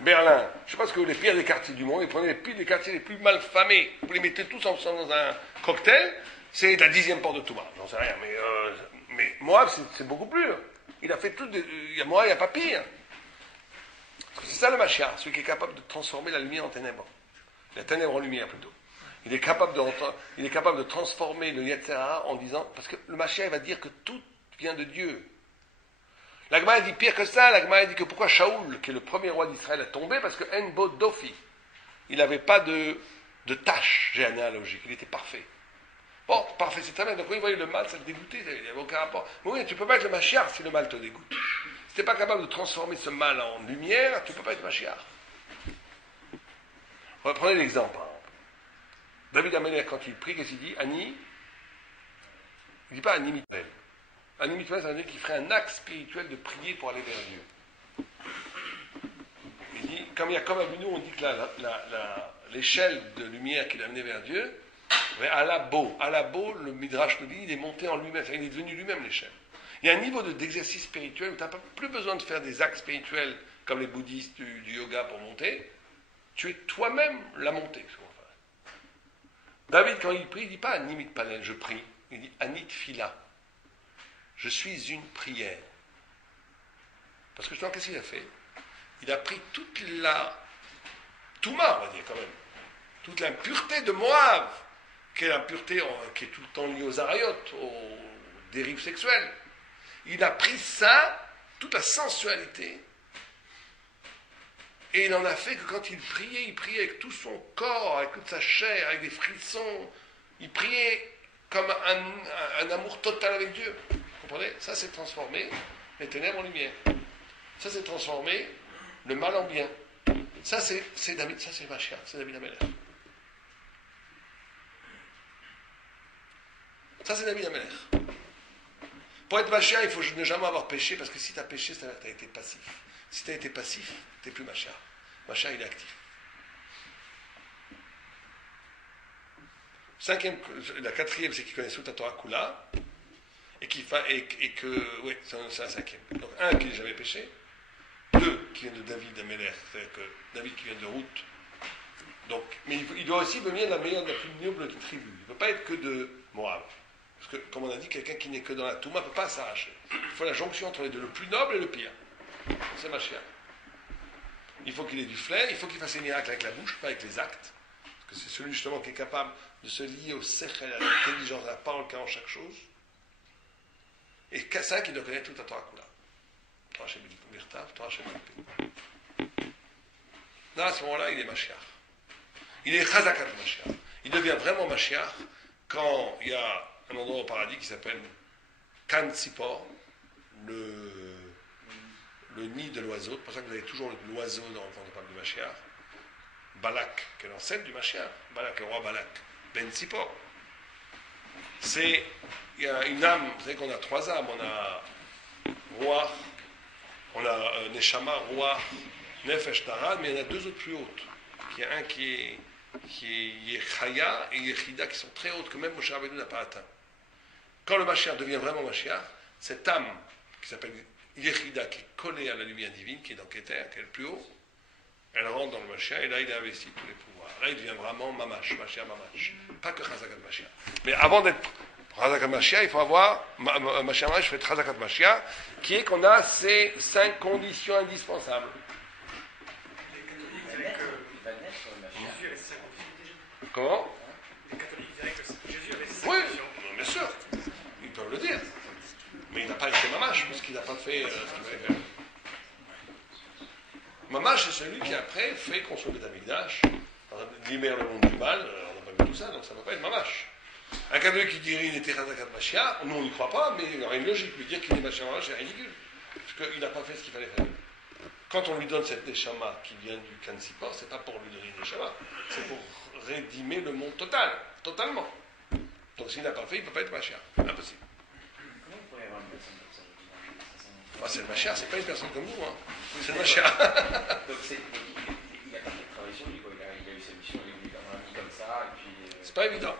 Berlin, je ne sais pas ce que les pires des quartiers du monde, vous prenez les pires des quartiers les plus mal famés, vous les mettez tous ensemble dans un cocktail, c'est la 10e porte de Touma. J'en sais rien, mais Moab, c'est beaucoup plus. Il a fait tout, Moab, il n'y a pas pire. C'est ça le Mashiach, celui qui est capable de transformer la lumière en ténèbres. La ténèbres en lumière plutôt. Il est capable de transformer le Yetzer Hara en disant, parce que le Mashiach va dire que tout vient de Dieu. La Gemara dit pire que ça, la Gemara dit que pourquoi Shaoul, qui est le premier roi d'Israël, est tombé, parce que Enbo Dofi, il n'avait pas de tâche généalogique, il était parfait. Bon, parfait, c'est très bien, donc quand il voyait le mal, ça le dégoûtait, il n'y avait aucun rapport. Mais oui, tu ne peux pas être le Mashiach si le mal te dégoûte. Si tu n'es pas capable de transformer ce mal en lumière, tu ne peux pas être Mashiach. Prenez l'exemple. David Amelech, quand il prie, qu'est-ce qu'il dit? Ani, il ne dit pas Ani Mitvel. Ani Mitvel, ça veut dire qu'il ferait un acte spirituel de prier pour aller vers Dieu. Il dit, comme Yaakov Avinu, on dit que l'échelle de lumière qu'il a amenée vers Dieu, mais à la beau, le Midrash nous dit, il est monté en lui-même, il est devenu lui-même l'échelle. Il y a un niveau d'exercice spirituel où tu n'as plus besoin de faire des actes spirituels comme les bouddhistes du yoga pour monter. Tu es toi-même la montée. David, quand il prie, il ne dit pas Animit Panel, je prie. Il dit Anit Fila. Je suis une prière. Parce que justement, qu'est-ce qu'il a fait? Il a pris toute la Touma, on va dire quand même, toute l'impureté de Moab, qui est l'impureté qui est tout le temps liée aux ariotes, aux dérives sexuelles. Il a pris ça, toute la sensualité, et il en a fait que quand il priait avec tout son corps, avec toute sa chair, avec des frissons. Il priait comme un amour total avec Dieu. Vous comprenez? Ça, c'est transformer les ténèbres en lumière. Ça, c'est transformer le mal en bien. Ça, c'est David, ça, c'est Mashiach, c'est David Amelech. Ça, c'est David Amelech. Pour être Mashiach, il faut ne jamais avoir péché, parce que si tu as péché, ça veut dire que tu as été passif. Si tu as été passif, tu n'es plus Mashiach. Mashiach, il est actif. La 4e, c'est qu'il connaît toute la Torah Kula, et que, c'est un 5e. Donc, 1, qui n'a jamais péché, 2, qui vient de David Amelech, c'est-à-dire que David qui vient de Ruth. Donc, mais il doit aussi venir de la meilleure, de la plus noble tribu. Il ne peut pas être que de Moab. Parce que, comme on a dit, quelqu'un qui n'est que dans la Touma ne peut pas s'arracher. Il faut la jonction entre les deux, le plus noble et le pire. C'est Mashiach. Il faut qu'il ait du flair, il faut qu'il fasse des miracles avec la bouche, pas avec les actes. Parce que c'est celui justement qui est capable de se lier au sechel, à l'intelligence, à la parole qui a en chaque chose. 5, il doit connaître toute la Torah Kula. Torah Shem Virtav, Torah Shem Alpin. Là, à ce moment-là, il est Mashiach. Il est Chazakat Mashiach. Il devient vraiment Mashiach quand il y a un endroit au paradis qui s'appelle Kan Tzipor, le nid de l'oiseau. C'est pour ça que vous avez toujours l'oiseau quand on parle du Mashiach. Balak, qui est l'ancêtre du Mashiach. Balak, le roi Balak. Ben Tzipor. Il y a une âme, vous savez qu'on a 3 âmes. On a Roi, on a Neshama, Roi, Nefesh, Tarad, mais il y en a 2 autres plus hautes. Il y a un qui est Yechaya et Yechida qui sont très hautes que même Moshe Rabbeinu n'a pas atteint. Quand le Mashiach devient vraiment Mashiach, cette âme qui s'appelle Yechida, qui est collée à la lumière divine, qui est dans Keter, qui est le plus haut, elle rentre dans le Mashiach et là il a investi tous les pouvoirs. Là il devient vraiment Mamash, Mashiach Mamash. Pas que Chazakat Mashiach. Mais avant d'être Chazakat Mashiach, il faut avoir Mashiach Mamash, fait Chazakat Mashiach, qui est qu'on a ces 5 conditions indispensables. Comment? Les catholiques diraient que Jésus avait ses Oui, conditions. bien sûr, ils peuvent le dire. Mais il n'a pas été Mamash, puisqu'il n'a pas fait ce qu'il fallait faire. Mamash, c'est celui qui après fait construire le Amikdash, libère le monde du mal, on n'a pas vu tout ça, donc ça ne va pas être Mamash. Un catholique qui dirait qu'il était Chazakat Mashiach, nous on n'y croit pas, mais il y aurait une logique. Lui dire qu'il est Mashiach Mamash, c'est ridicule, parce qu'il n'a pas fait ce qu'il fallait faire. Quand on lui donne cette Neshama qui vient du Kansipor, c'est pas pour lui donner une Neshama, c'est pour rédimer le monde totalement. Donc s'il n'a pas fait, il ne peut pas être Mashiach. Impossible. Comment vous pourriez avoir une personne comme ça? Ah, c'est le Mashiach, c'est pas une personne comme vous. Hein. C'est le Mashiach. Donc il n'a pas fait de travail sur lui, quoi. Il a eu sa mission, il est venu comme un ami comme ça, et puis... C'est pas évident.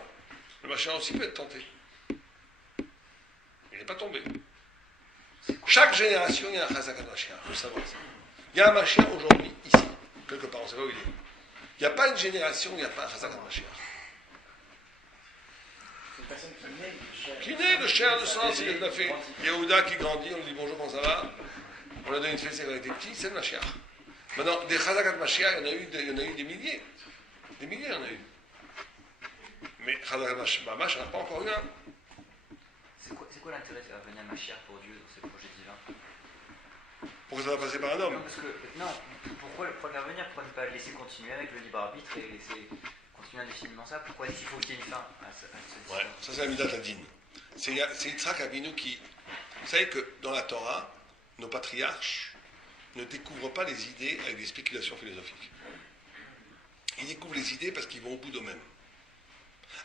Le Mashiach aussi peut être tenté. Il n'est pas tombé. Chaque génération, il y a un Chazakat Mashiach. Il faut savoir ça. Il y a un Mashiach aujourd'hui, ici, quelque part, on ne sait pas où il est. Il n'y a pas une génération où il n'y a pas un Chazakat Mashiach. C'est une personne qui naît de chair. Qui naît de chair, de sang, c'est ce qu'il a fait. Yehuda qui grandit, on lui dit bonjour, comment ça va? On lui a donné une fessée quand il était petit, c'est le Mashiach. Maintenant, des Chazakat Mashiach, il y en a eu des milliers. Des milliers, il y en a eu. Mais Chazakat Mashiach, il n'y en a pas encore eu un. C'est quoi l'intérêt de faire venir Mashiach pour Dieu dans ses projets divins? Pourquoi ça va passer par un homme? Non, parce que, non, pourquoi faire venir? Pourquoi ne pas le laisser continuer avec le libre arbitre et laisser continuer indéfiniment ça? Pourquoi il faut qu'il y ait une fin à cette histoire? Ouais, ça c'est la Midat Hadin. C'est Yitzhak Avinu qui... Vous savez que dans la Torah, nos patriarches ne découvrent pas les idées avec des spéculations philosophiques. Ils découvrent les idées parce qu'ils vont au bout d'eux-mêmes.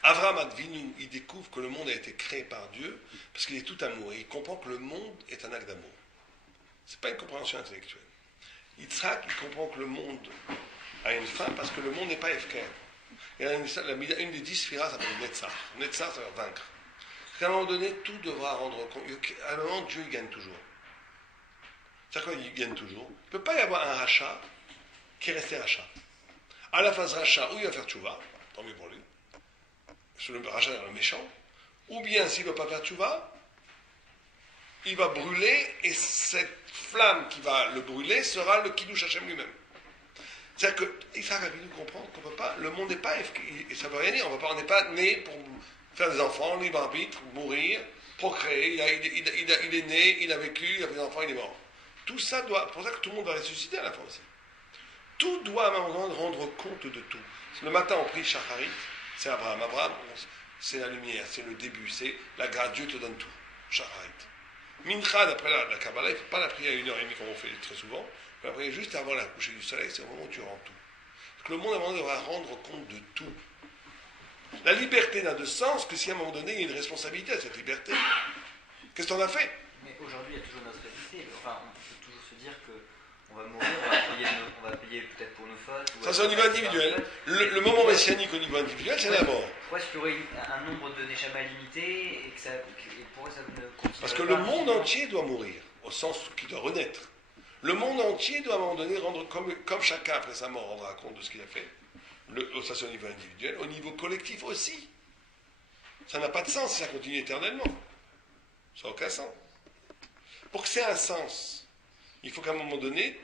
Avraham Avinu, il découvre que le monde a été créé par Dieu parce qu'il est tout amour et il comprend que le monde est un acte d'amour. Ce n'est pas une compréhension intellectuelle. Yitzhak, il comprend que le monde a une fin parce que le monde n'est pas efker. Et une des 10 sphiras s'appelle Netzach. Netzach, ça veut dire vaincre. Parce qu'à un moment donné, tout devra rendre compte. À un moment, Dieu gagne toujours. C'est-à-dire qu'il gagne toujours. Il ne peut pas y avoir un rachat qui est resté rachat. À la phase rachat, où il va faire tchouva, tant mieux pour lui. Sur le rachat, le méchant. Ou bien, s'il ne veut pas faire tchouva, il va brûler et cette flamme qui va le brûler sera le Kiddush Hashem lui-même. C'est-à-dire que Yitzhak Avinu comprend qu'on ne peut pas, le monde n'est pas, et ça ne veut rien dire, on n'est pas né pour faire des enfants, libre arbitre, mourir, procréer, il est né, il a vécu, il a fait des enfants, il est mort. Tout ça doit, c'est pour ça que tout le monde va ressusciter à la fin aussi. Tout doit à un moment donné rendre compte de tout. Le matin on prie Shacharit, c'est Abraham. Abraham, c'est la lumière, c'est le début, c'est la grâce, Dieu te donne tout. Shacharit. Mincha, d'après la Kabbalah, il ne faut pas la prier à 1h30 comme on fait très souvent. Il faut la prier juste avant la coucher du soleil, c'est au moment où tu rends tout. Parce que le monde, à un moment donné, devra rendre compte de tout. La liberté n'a de sens que si à un moment donné, il y a une responsabilité à cette liberté. Qu'est-ce qu'on a fait? Mais aujourd'hui, il y a toujours notre réalité. Enfin, on peut toujours se dire qu'on va mourir, on va payer peut-être pour nos fautes. Ça, c'est au niveau individuel. Le moment messianique au niveau individuel, c'est la mort. Pourquoi est-ce qu'il y aurait un nombre de Neshama limité et pourquoi ça ne continue? Parce que le monde entier doit mourir, au sens qu'il doit renaître. Le monde entier doit à un moment donné rendre, comme chacun après sa mort rendra compte de ce qu'il a fait, ça c'est au niveau individuel, au niveau collectif aussi. Ça n'a pas de sens si ça continue éternellement. Ça n'a aucun sens. Pour que ça ait un sens, il faut qu'à un moment donné,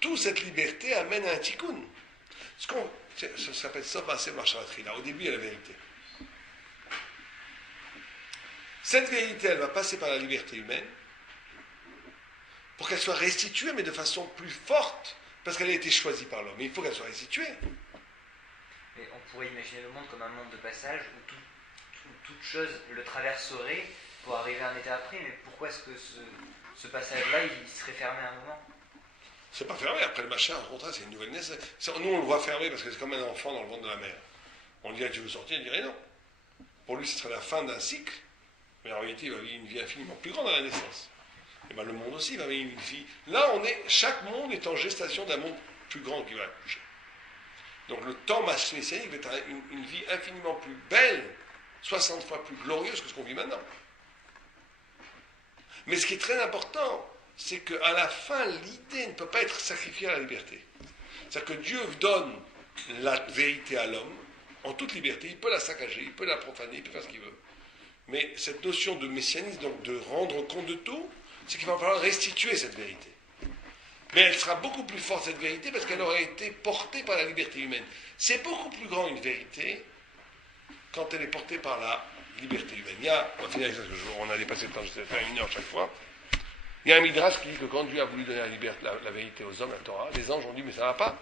toute cette liberté amène à un tikkun. Ça s'appelle Sof Maaseh Marchavatri. Là, au début, il y a la vérité. Cette vérité, elle va passer par la liberté humaine pour qu'elle soit restituée, mais de façon plus forte, parce qu'elle a été choisie par l'homme. Mais il faut qu'elle soit restituée. Mais on pourrait imaginer le monde comme un monde de passage où toute chose le traverserait pour arriver à un état après, mais pourquoi est-ce que ce passage-là, il serait fermé à un moment? C'est pas fermé, après le machin, au contraire, c'est une nouvelle naissance. Nous, on le voit fermé parce que c'est comme un enfant dans le ventre de la mère. On lui dit, tu veux sortir? Il dirait non. Pour lui, ce serait la fin d'un cycle, mais en réalité, il va vivre une vie infiniment plus grande à la naissance. Et bien, le monde aussi va vivre une vie. Là, chaque monde est en gestation d'un monde plus grand qui va accoucher. Donc, le temps messianique va être une vie infiniment plus belle, 60 fois plus glorieuse que ce qu'on vit maintenant. Mais ce qui est très important, c'est qu'à la fin, l'idée ne peut pas être sacrifiée à la liberté. C'est-à-dire que Dieu donne la vérité à l'homme, en toute liberté, il peut la saccager, il peut la profaner, il peut faire ce qu'il veut. Mais cette notion de messianisme, donc de rendre compte de tout, c'est qu'il va falloir restituer cette vérité. Mais elle sera beaucoup plus forte, cette vérité, parce qu'elle aurait été portée par la liberté humaine. C'est beaucoup plus grand une vérité quand elle est portée par la liberté humaine. On va finir avec ça, parce qu'on a dépassé le temps, j'essaie de faire 1 heure chaque fois. Il y a un midrash qui dit que quand Dieu a voulu donner la vérité aux hommes, la Torah, les anges ont dit, mais ça ne va pas.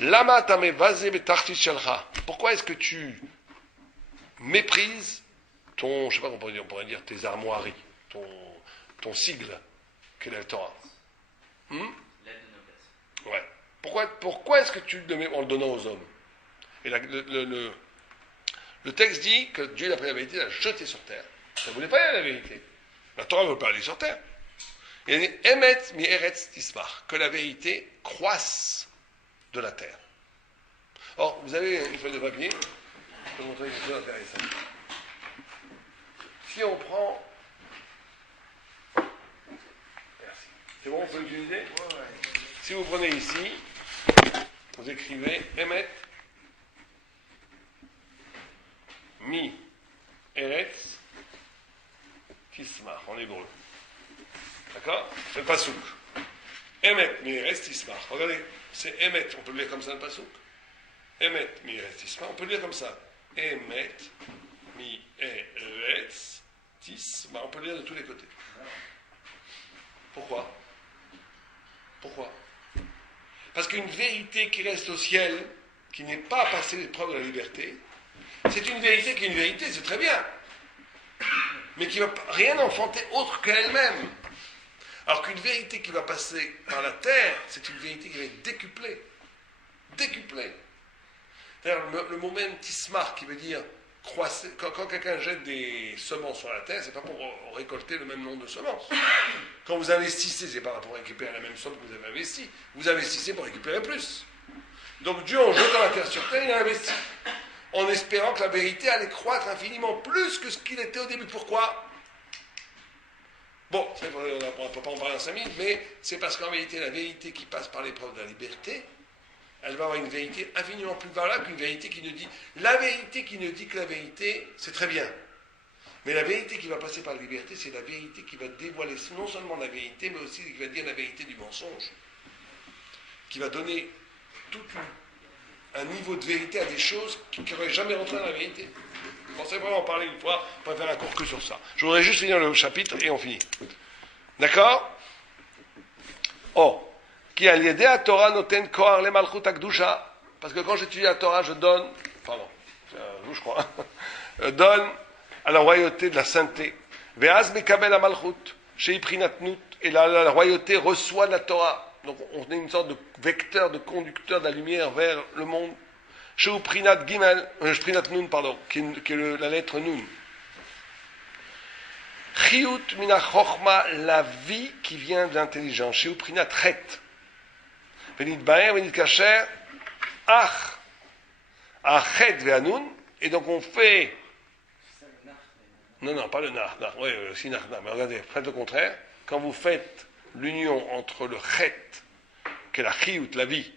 Lama tame vazé betartit shalcha. Pourquoi est-ce que tu méprises ton, je sais pas comment on pourrait dire, tes armoiries, ton sigle, qu'est la Torah? L'aide de noblesse. Ouais. Pourquoi est-ce que tu le mets en le donnant aux hommes? Et le texte dit que Dieu, d'après la vérité, l'a jeté sur terre. Ça ne voulait pas y aller la vérité. La Torah ne veut pas aller sur terre. Il dit Emet mi eretz tismach, que la vérité croisse de la terre. Or, vous avez une feuille de papier, je peux vous montrer quelque chose d'intéressant. Si on prend. Merci. C'est bon, on peut l'utiliser? Ouais. Si vous prenez ici, vous écrivez Emet mi eretz tismach en hébreu. D'accord? C'est le pasouk. Emet mi eretz tismach. Regardez, c'est Emet, on peut le lire comme ça le pasouk. Emet mi eretz tismach, on peut le lire comme ça. Emet mi eretz tismach, on peut le lire de tous les côtés. Pourquoi? Parce qu'une vérité qui reste au ciel, qui n'est pas passée l'épreuve de la liberté, c'est une vérité qui est une vérité, c'est très bien, mais qui ne va rien enfanter autre qu'elle-même. Alors qu'une vérité qui va passer par la terre, c'est une vérité qui va être décuplée. C'est-à-dire le mot même tismar, qui veut dire croisser. Quand quelqu'un jette des semences sur la terre, c'est pas pour récolter le même nombre de semences. Quand vous investissez, c'est pas pour récupérer la même somme que vous avez investi. Vous investissez pour récupérer plus. Donc Dieu, en jetant la terre sur terre, il a investi. En espérant que la vérité allait croître infiniment plus que ce qu'il était au début. Pourquoi? Bon, on ne peut pas en parler en 5 minutes, mais c'est parce qu'en vérité, la vérité qui passe par l'épreuve de la liberté, elle va avoir une vérité infiniment plus valable qu'une vérité qui nous dit... La vérité qui nous dit que la vérité, c'est très bien. Mais la vérité qui va passer par la liberté, c'est la vérité qui va dévoiler non seulement la vérité, mais aussi qui va dire la vérité du mensonge. Qui va donner tout un niveau de vérité à des choses qui n'auraient jamais rentré dans la vérité. Je pensais vraiment en parler une fois, on va faire un cours que sur ça. Je voudrais juste finir le chapitre et on finit. D'accord? Oh. Qui a l'idée à Torah noten koar le malchut akdusha. Parce que quand j'étudie la Torah, je donne, pardon, c'est un vous je crois, donne à la royauté de la sainteté. Ve'az mekabel a malchut, shei prinatnut, et la royauté reçoit de la Torah. Donc on est une sorte de vecteur, de conducteur de la lumière vers le monde. Sheu prinat gimel, prinat nun, pardon, qui est la lettre nun. Chiyut mina chochma, la vie qui vient de l'intelligence. Sheu prinat chet. Venit baer, venit kacher, ach, achet ve'anun, et donc on fait. Non, pas le nar, oui, aussi nar, mais regardez, faites le contraire. Quand vous faites l'union entre le chet, qui est la chiyut, la vie,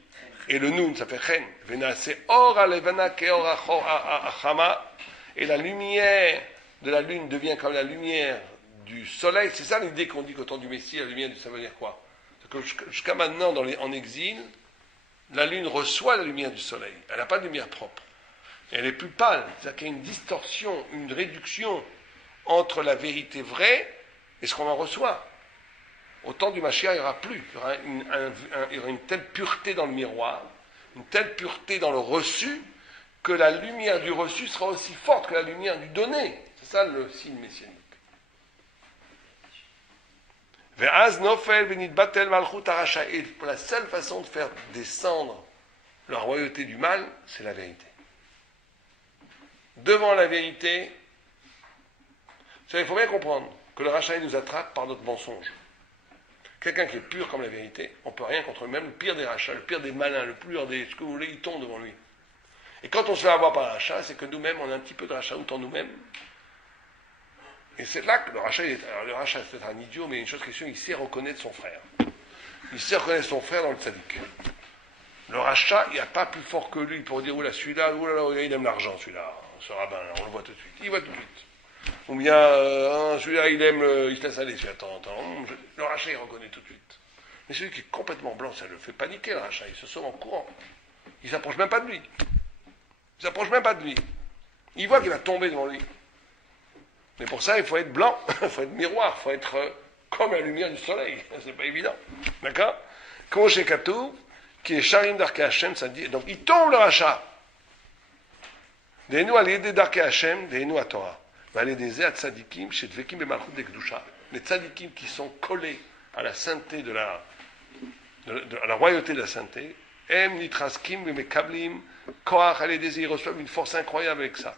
et le nun, ça fait chen, vena, c'est or alevana ke or achama, et la lumière de la lune devient comme la lumière du soleil. C'est ça l'idée qu'on dit qu'au temps du Messie, la lumière, ça veut dire quoi? Que jusqu'à maintenant, en exil, la lune reçoit la lumière du soleil. Elle n'a pas de lumière propre. Et elle est plus pâle. C'est-à-dire qu'il y a une distorsion, une réduction entre la vérité vraie et ce qu'on en reçoit. Au temps du Mashiach, il n'y aura plus. Il y aura une telle pureté dans le miroir, une telle pureté dans le reçu, que la lumière du reçu sera aussi forte que la lumière du donné. C'est ça le signe messianique. La seule façon de faire descendre la royauté du mal, c'est la vérité. Devant la vérité, il faut bien comprendre que le rachat nous attrape par notre mensonge. Quelqu'un qui est pur comme la vérité, on ne peut rien contre lui. Même le pire des rachats, le pire des malins, le pire des ce que vous voulez, il tombe devant lui. Et quand on se fait avoir par un rachat, c'est que nous-mêmes, on a un petit peu de rachat en nous-mêmes. Et c'est là que le rachat, le rachat c'est un idiot, mais une chose qui est sûre, il sait reconnaître son frère. Il sait reconnaître son frère dans le tzaddik. Le rachat, il n'y a pas plus fort que lui pour dire, oula, celui-là, oula, il aime l'argent, celui-là, ce rabbin, là, on le voit tout de suite. Il voit tout de suite. Ou bien, celui-là, il se laisse aller, celui-là, attends. Le rachat, il reconnaît tout de suite. Mais celui qui est complètement blanc, ça le fait paniquer, le rachat. Il se sauve en courant. Il ne s'approche même pas de lui. Il voit qu'il va tomber devant lui. Mais pour ça, il faut être blanc, il faut être miroir, il faut être comme la lumière du soleil. C'est pas évident. D'accord? Comme chez Katou, qui est Sharim Darkei Hashem, ça dit, donc il tombe le rachat. Deinu aliyedei Darkei Hashem, deinu à Torah. Valedezeh à tzadikim, chez Dvekim et Malchut de Kedusha. Les tzadikim qui sont collés à la sainteté à la royauté de la sainteté, em nitraskim et mekablim, koach aledezeh, ils reçoivent une force incroyable avec ça.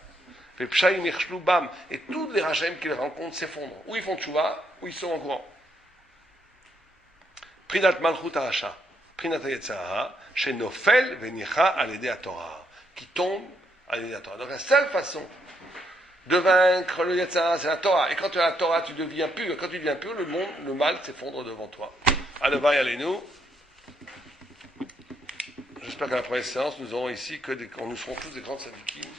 Et tous les rachaim qu'ils rencontrent s'effondrent. Ou ils font tchouva, ou ils sont en courant. Prinat malchut ha'asha, prinat yetzara, chez nofel venicha aledei à Torah, qui tombe aledei à Torah. Donc la seule façon de vaincre le yetzara, c'est la Torah. Et quand tu as la Torah, tu deviens pur. Quand tu deviens pur, le mal s'effondre devant toi. Aleva yalenu. J'espère qu'à la première séance, nous aurons ici nous serons tous des grands tzadikim.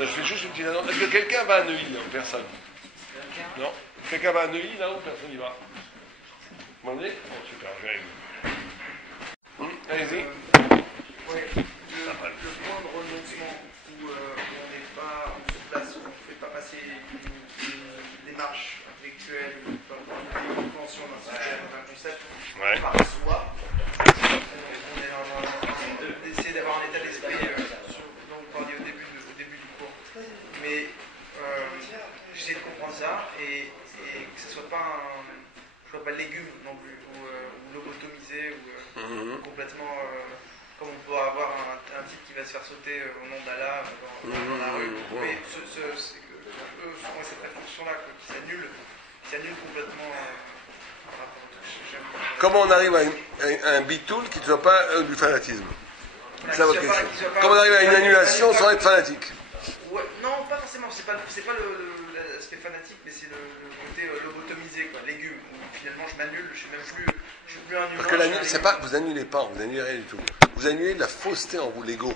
Je fais juste une petite annonce. Est-ce que quelqu'un va à Neuilly là, ou personne? Non? Quelqu'un va à Neuilly là ou personne n'y va? Vous m'en dites? Bon, super, je vais allez-y. Oui, le point de renoncement où on n'est pas en place, où on ne fait pas passer une démarche intellectuelle ou une compréhension d'un concept par soi. On est d'essayer d'avoir un état d'esprit dont vous parliez au début du cours. Mais j'essaie de comprendre ça et que ce ne soit pas légume non plus, ou lobotomisé, ou complètement comme on peut avoir un type qui va se faire sauter au nom d'Allah dans la rue. Mais cette réflexion-là qui s'annule complètement par rapport au truc. Comment on arrive à un bitoul qui ne soit pas du fanatisme? C'est votre question. Comment on arrive à une annulation sans être fanatique? Ouais, non, pas forcément. C'est pas l'aspect fanatique, mais c'est le côté lobotomisé, quoi, légume. Où finalement, je m'annule, je suis plus un humain. Parce que c'est pas, vous annulez pas, vous annulez rien du tout. Vous annulez la fausseté en vous, l'ego.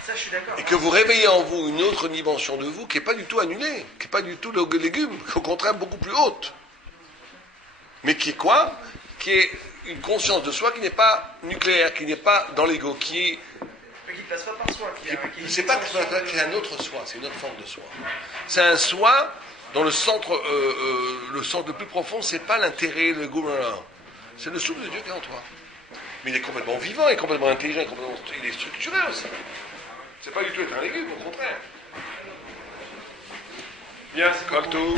Ça, je suis d'accord. Et que vous réveillez en vous une autre dimension de vous qui n'est pas du tout annulée, qui n'est pas du tout le légume, au contraire beaucoup plus haute. Mais qui est quoi? Qui est une conscience de soi qui n'est pas nucléaire, qui n'est pas dans l'ego, qui ne passe pas par soi. C'est pas que c'est un autre soi, c'est une autre forme de soi. C'est un soi dont le centre le plus profond, c'est pas l'intérêt, le goût, c'est le souffle de Dieu qui est en toi. Mais il est complètement vivant, il est complètement intelligent, il est structuré aussi. C'est pas du tout être un légume, au contraire. Bien, comme tout.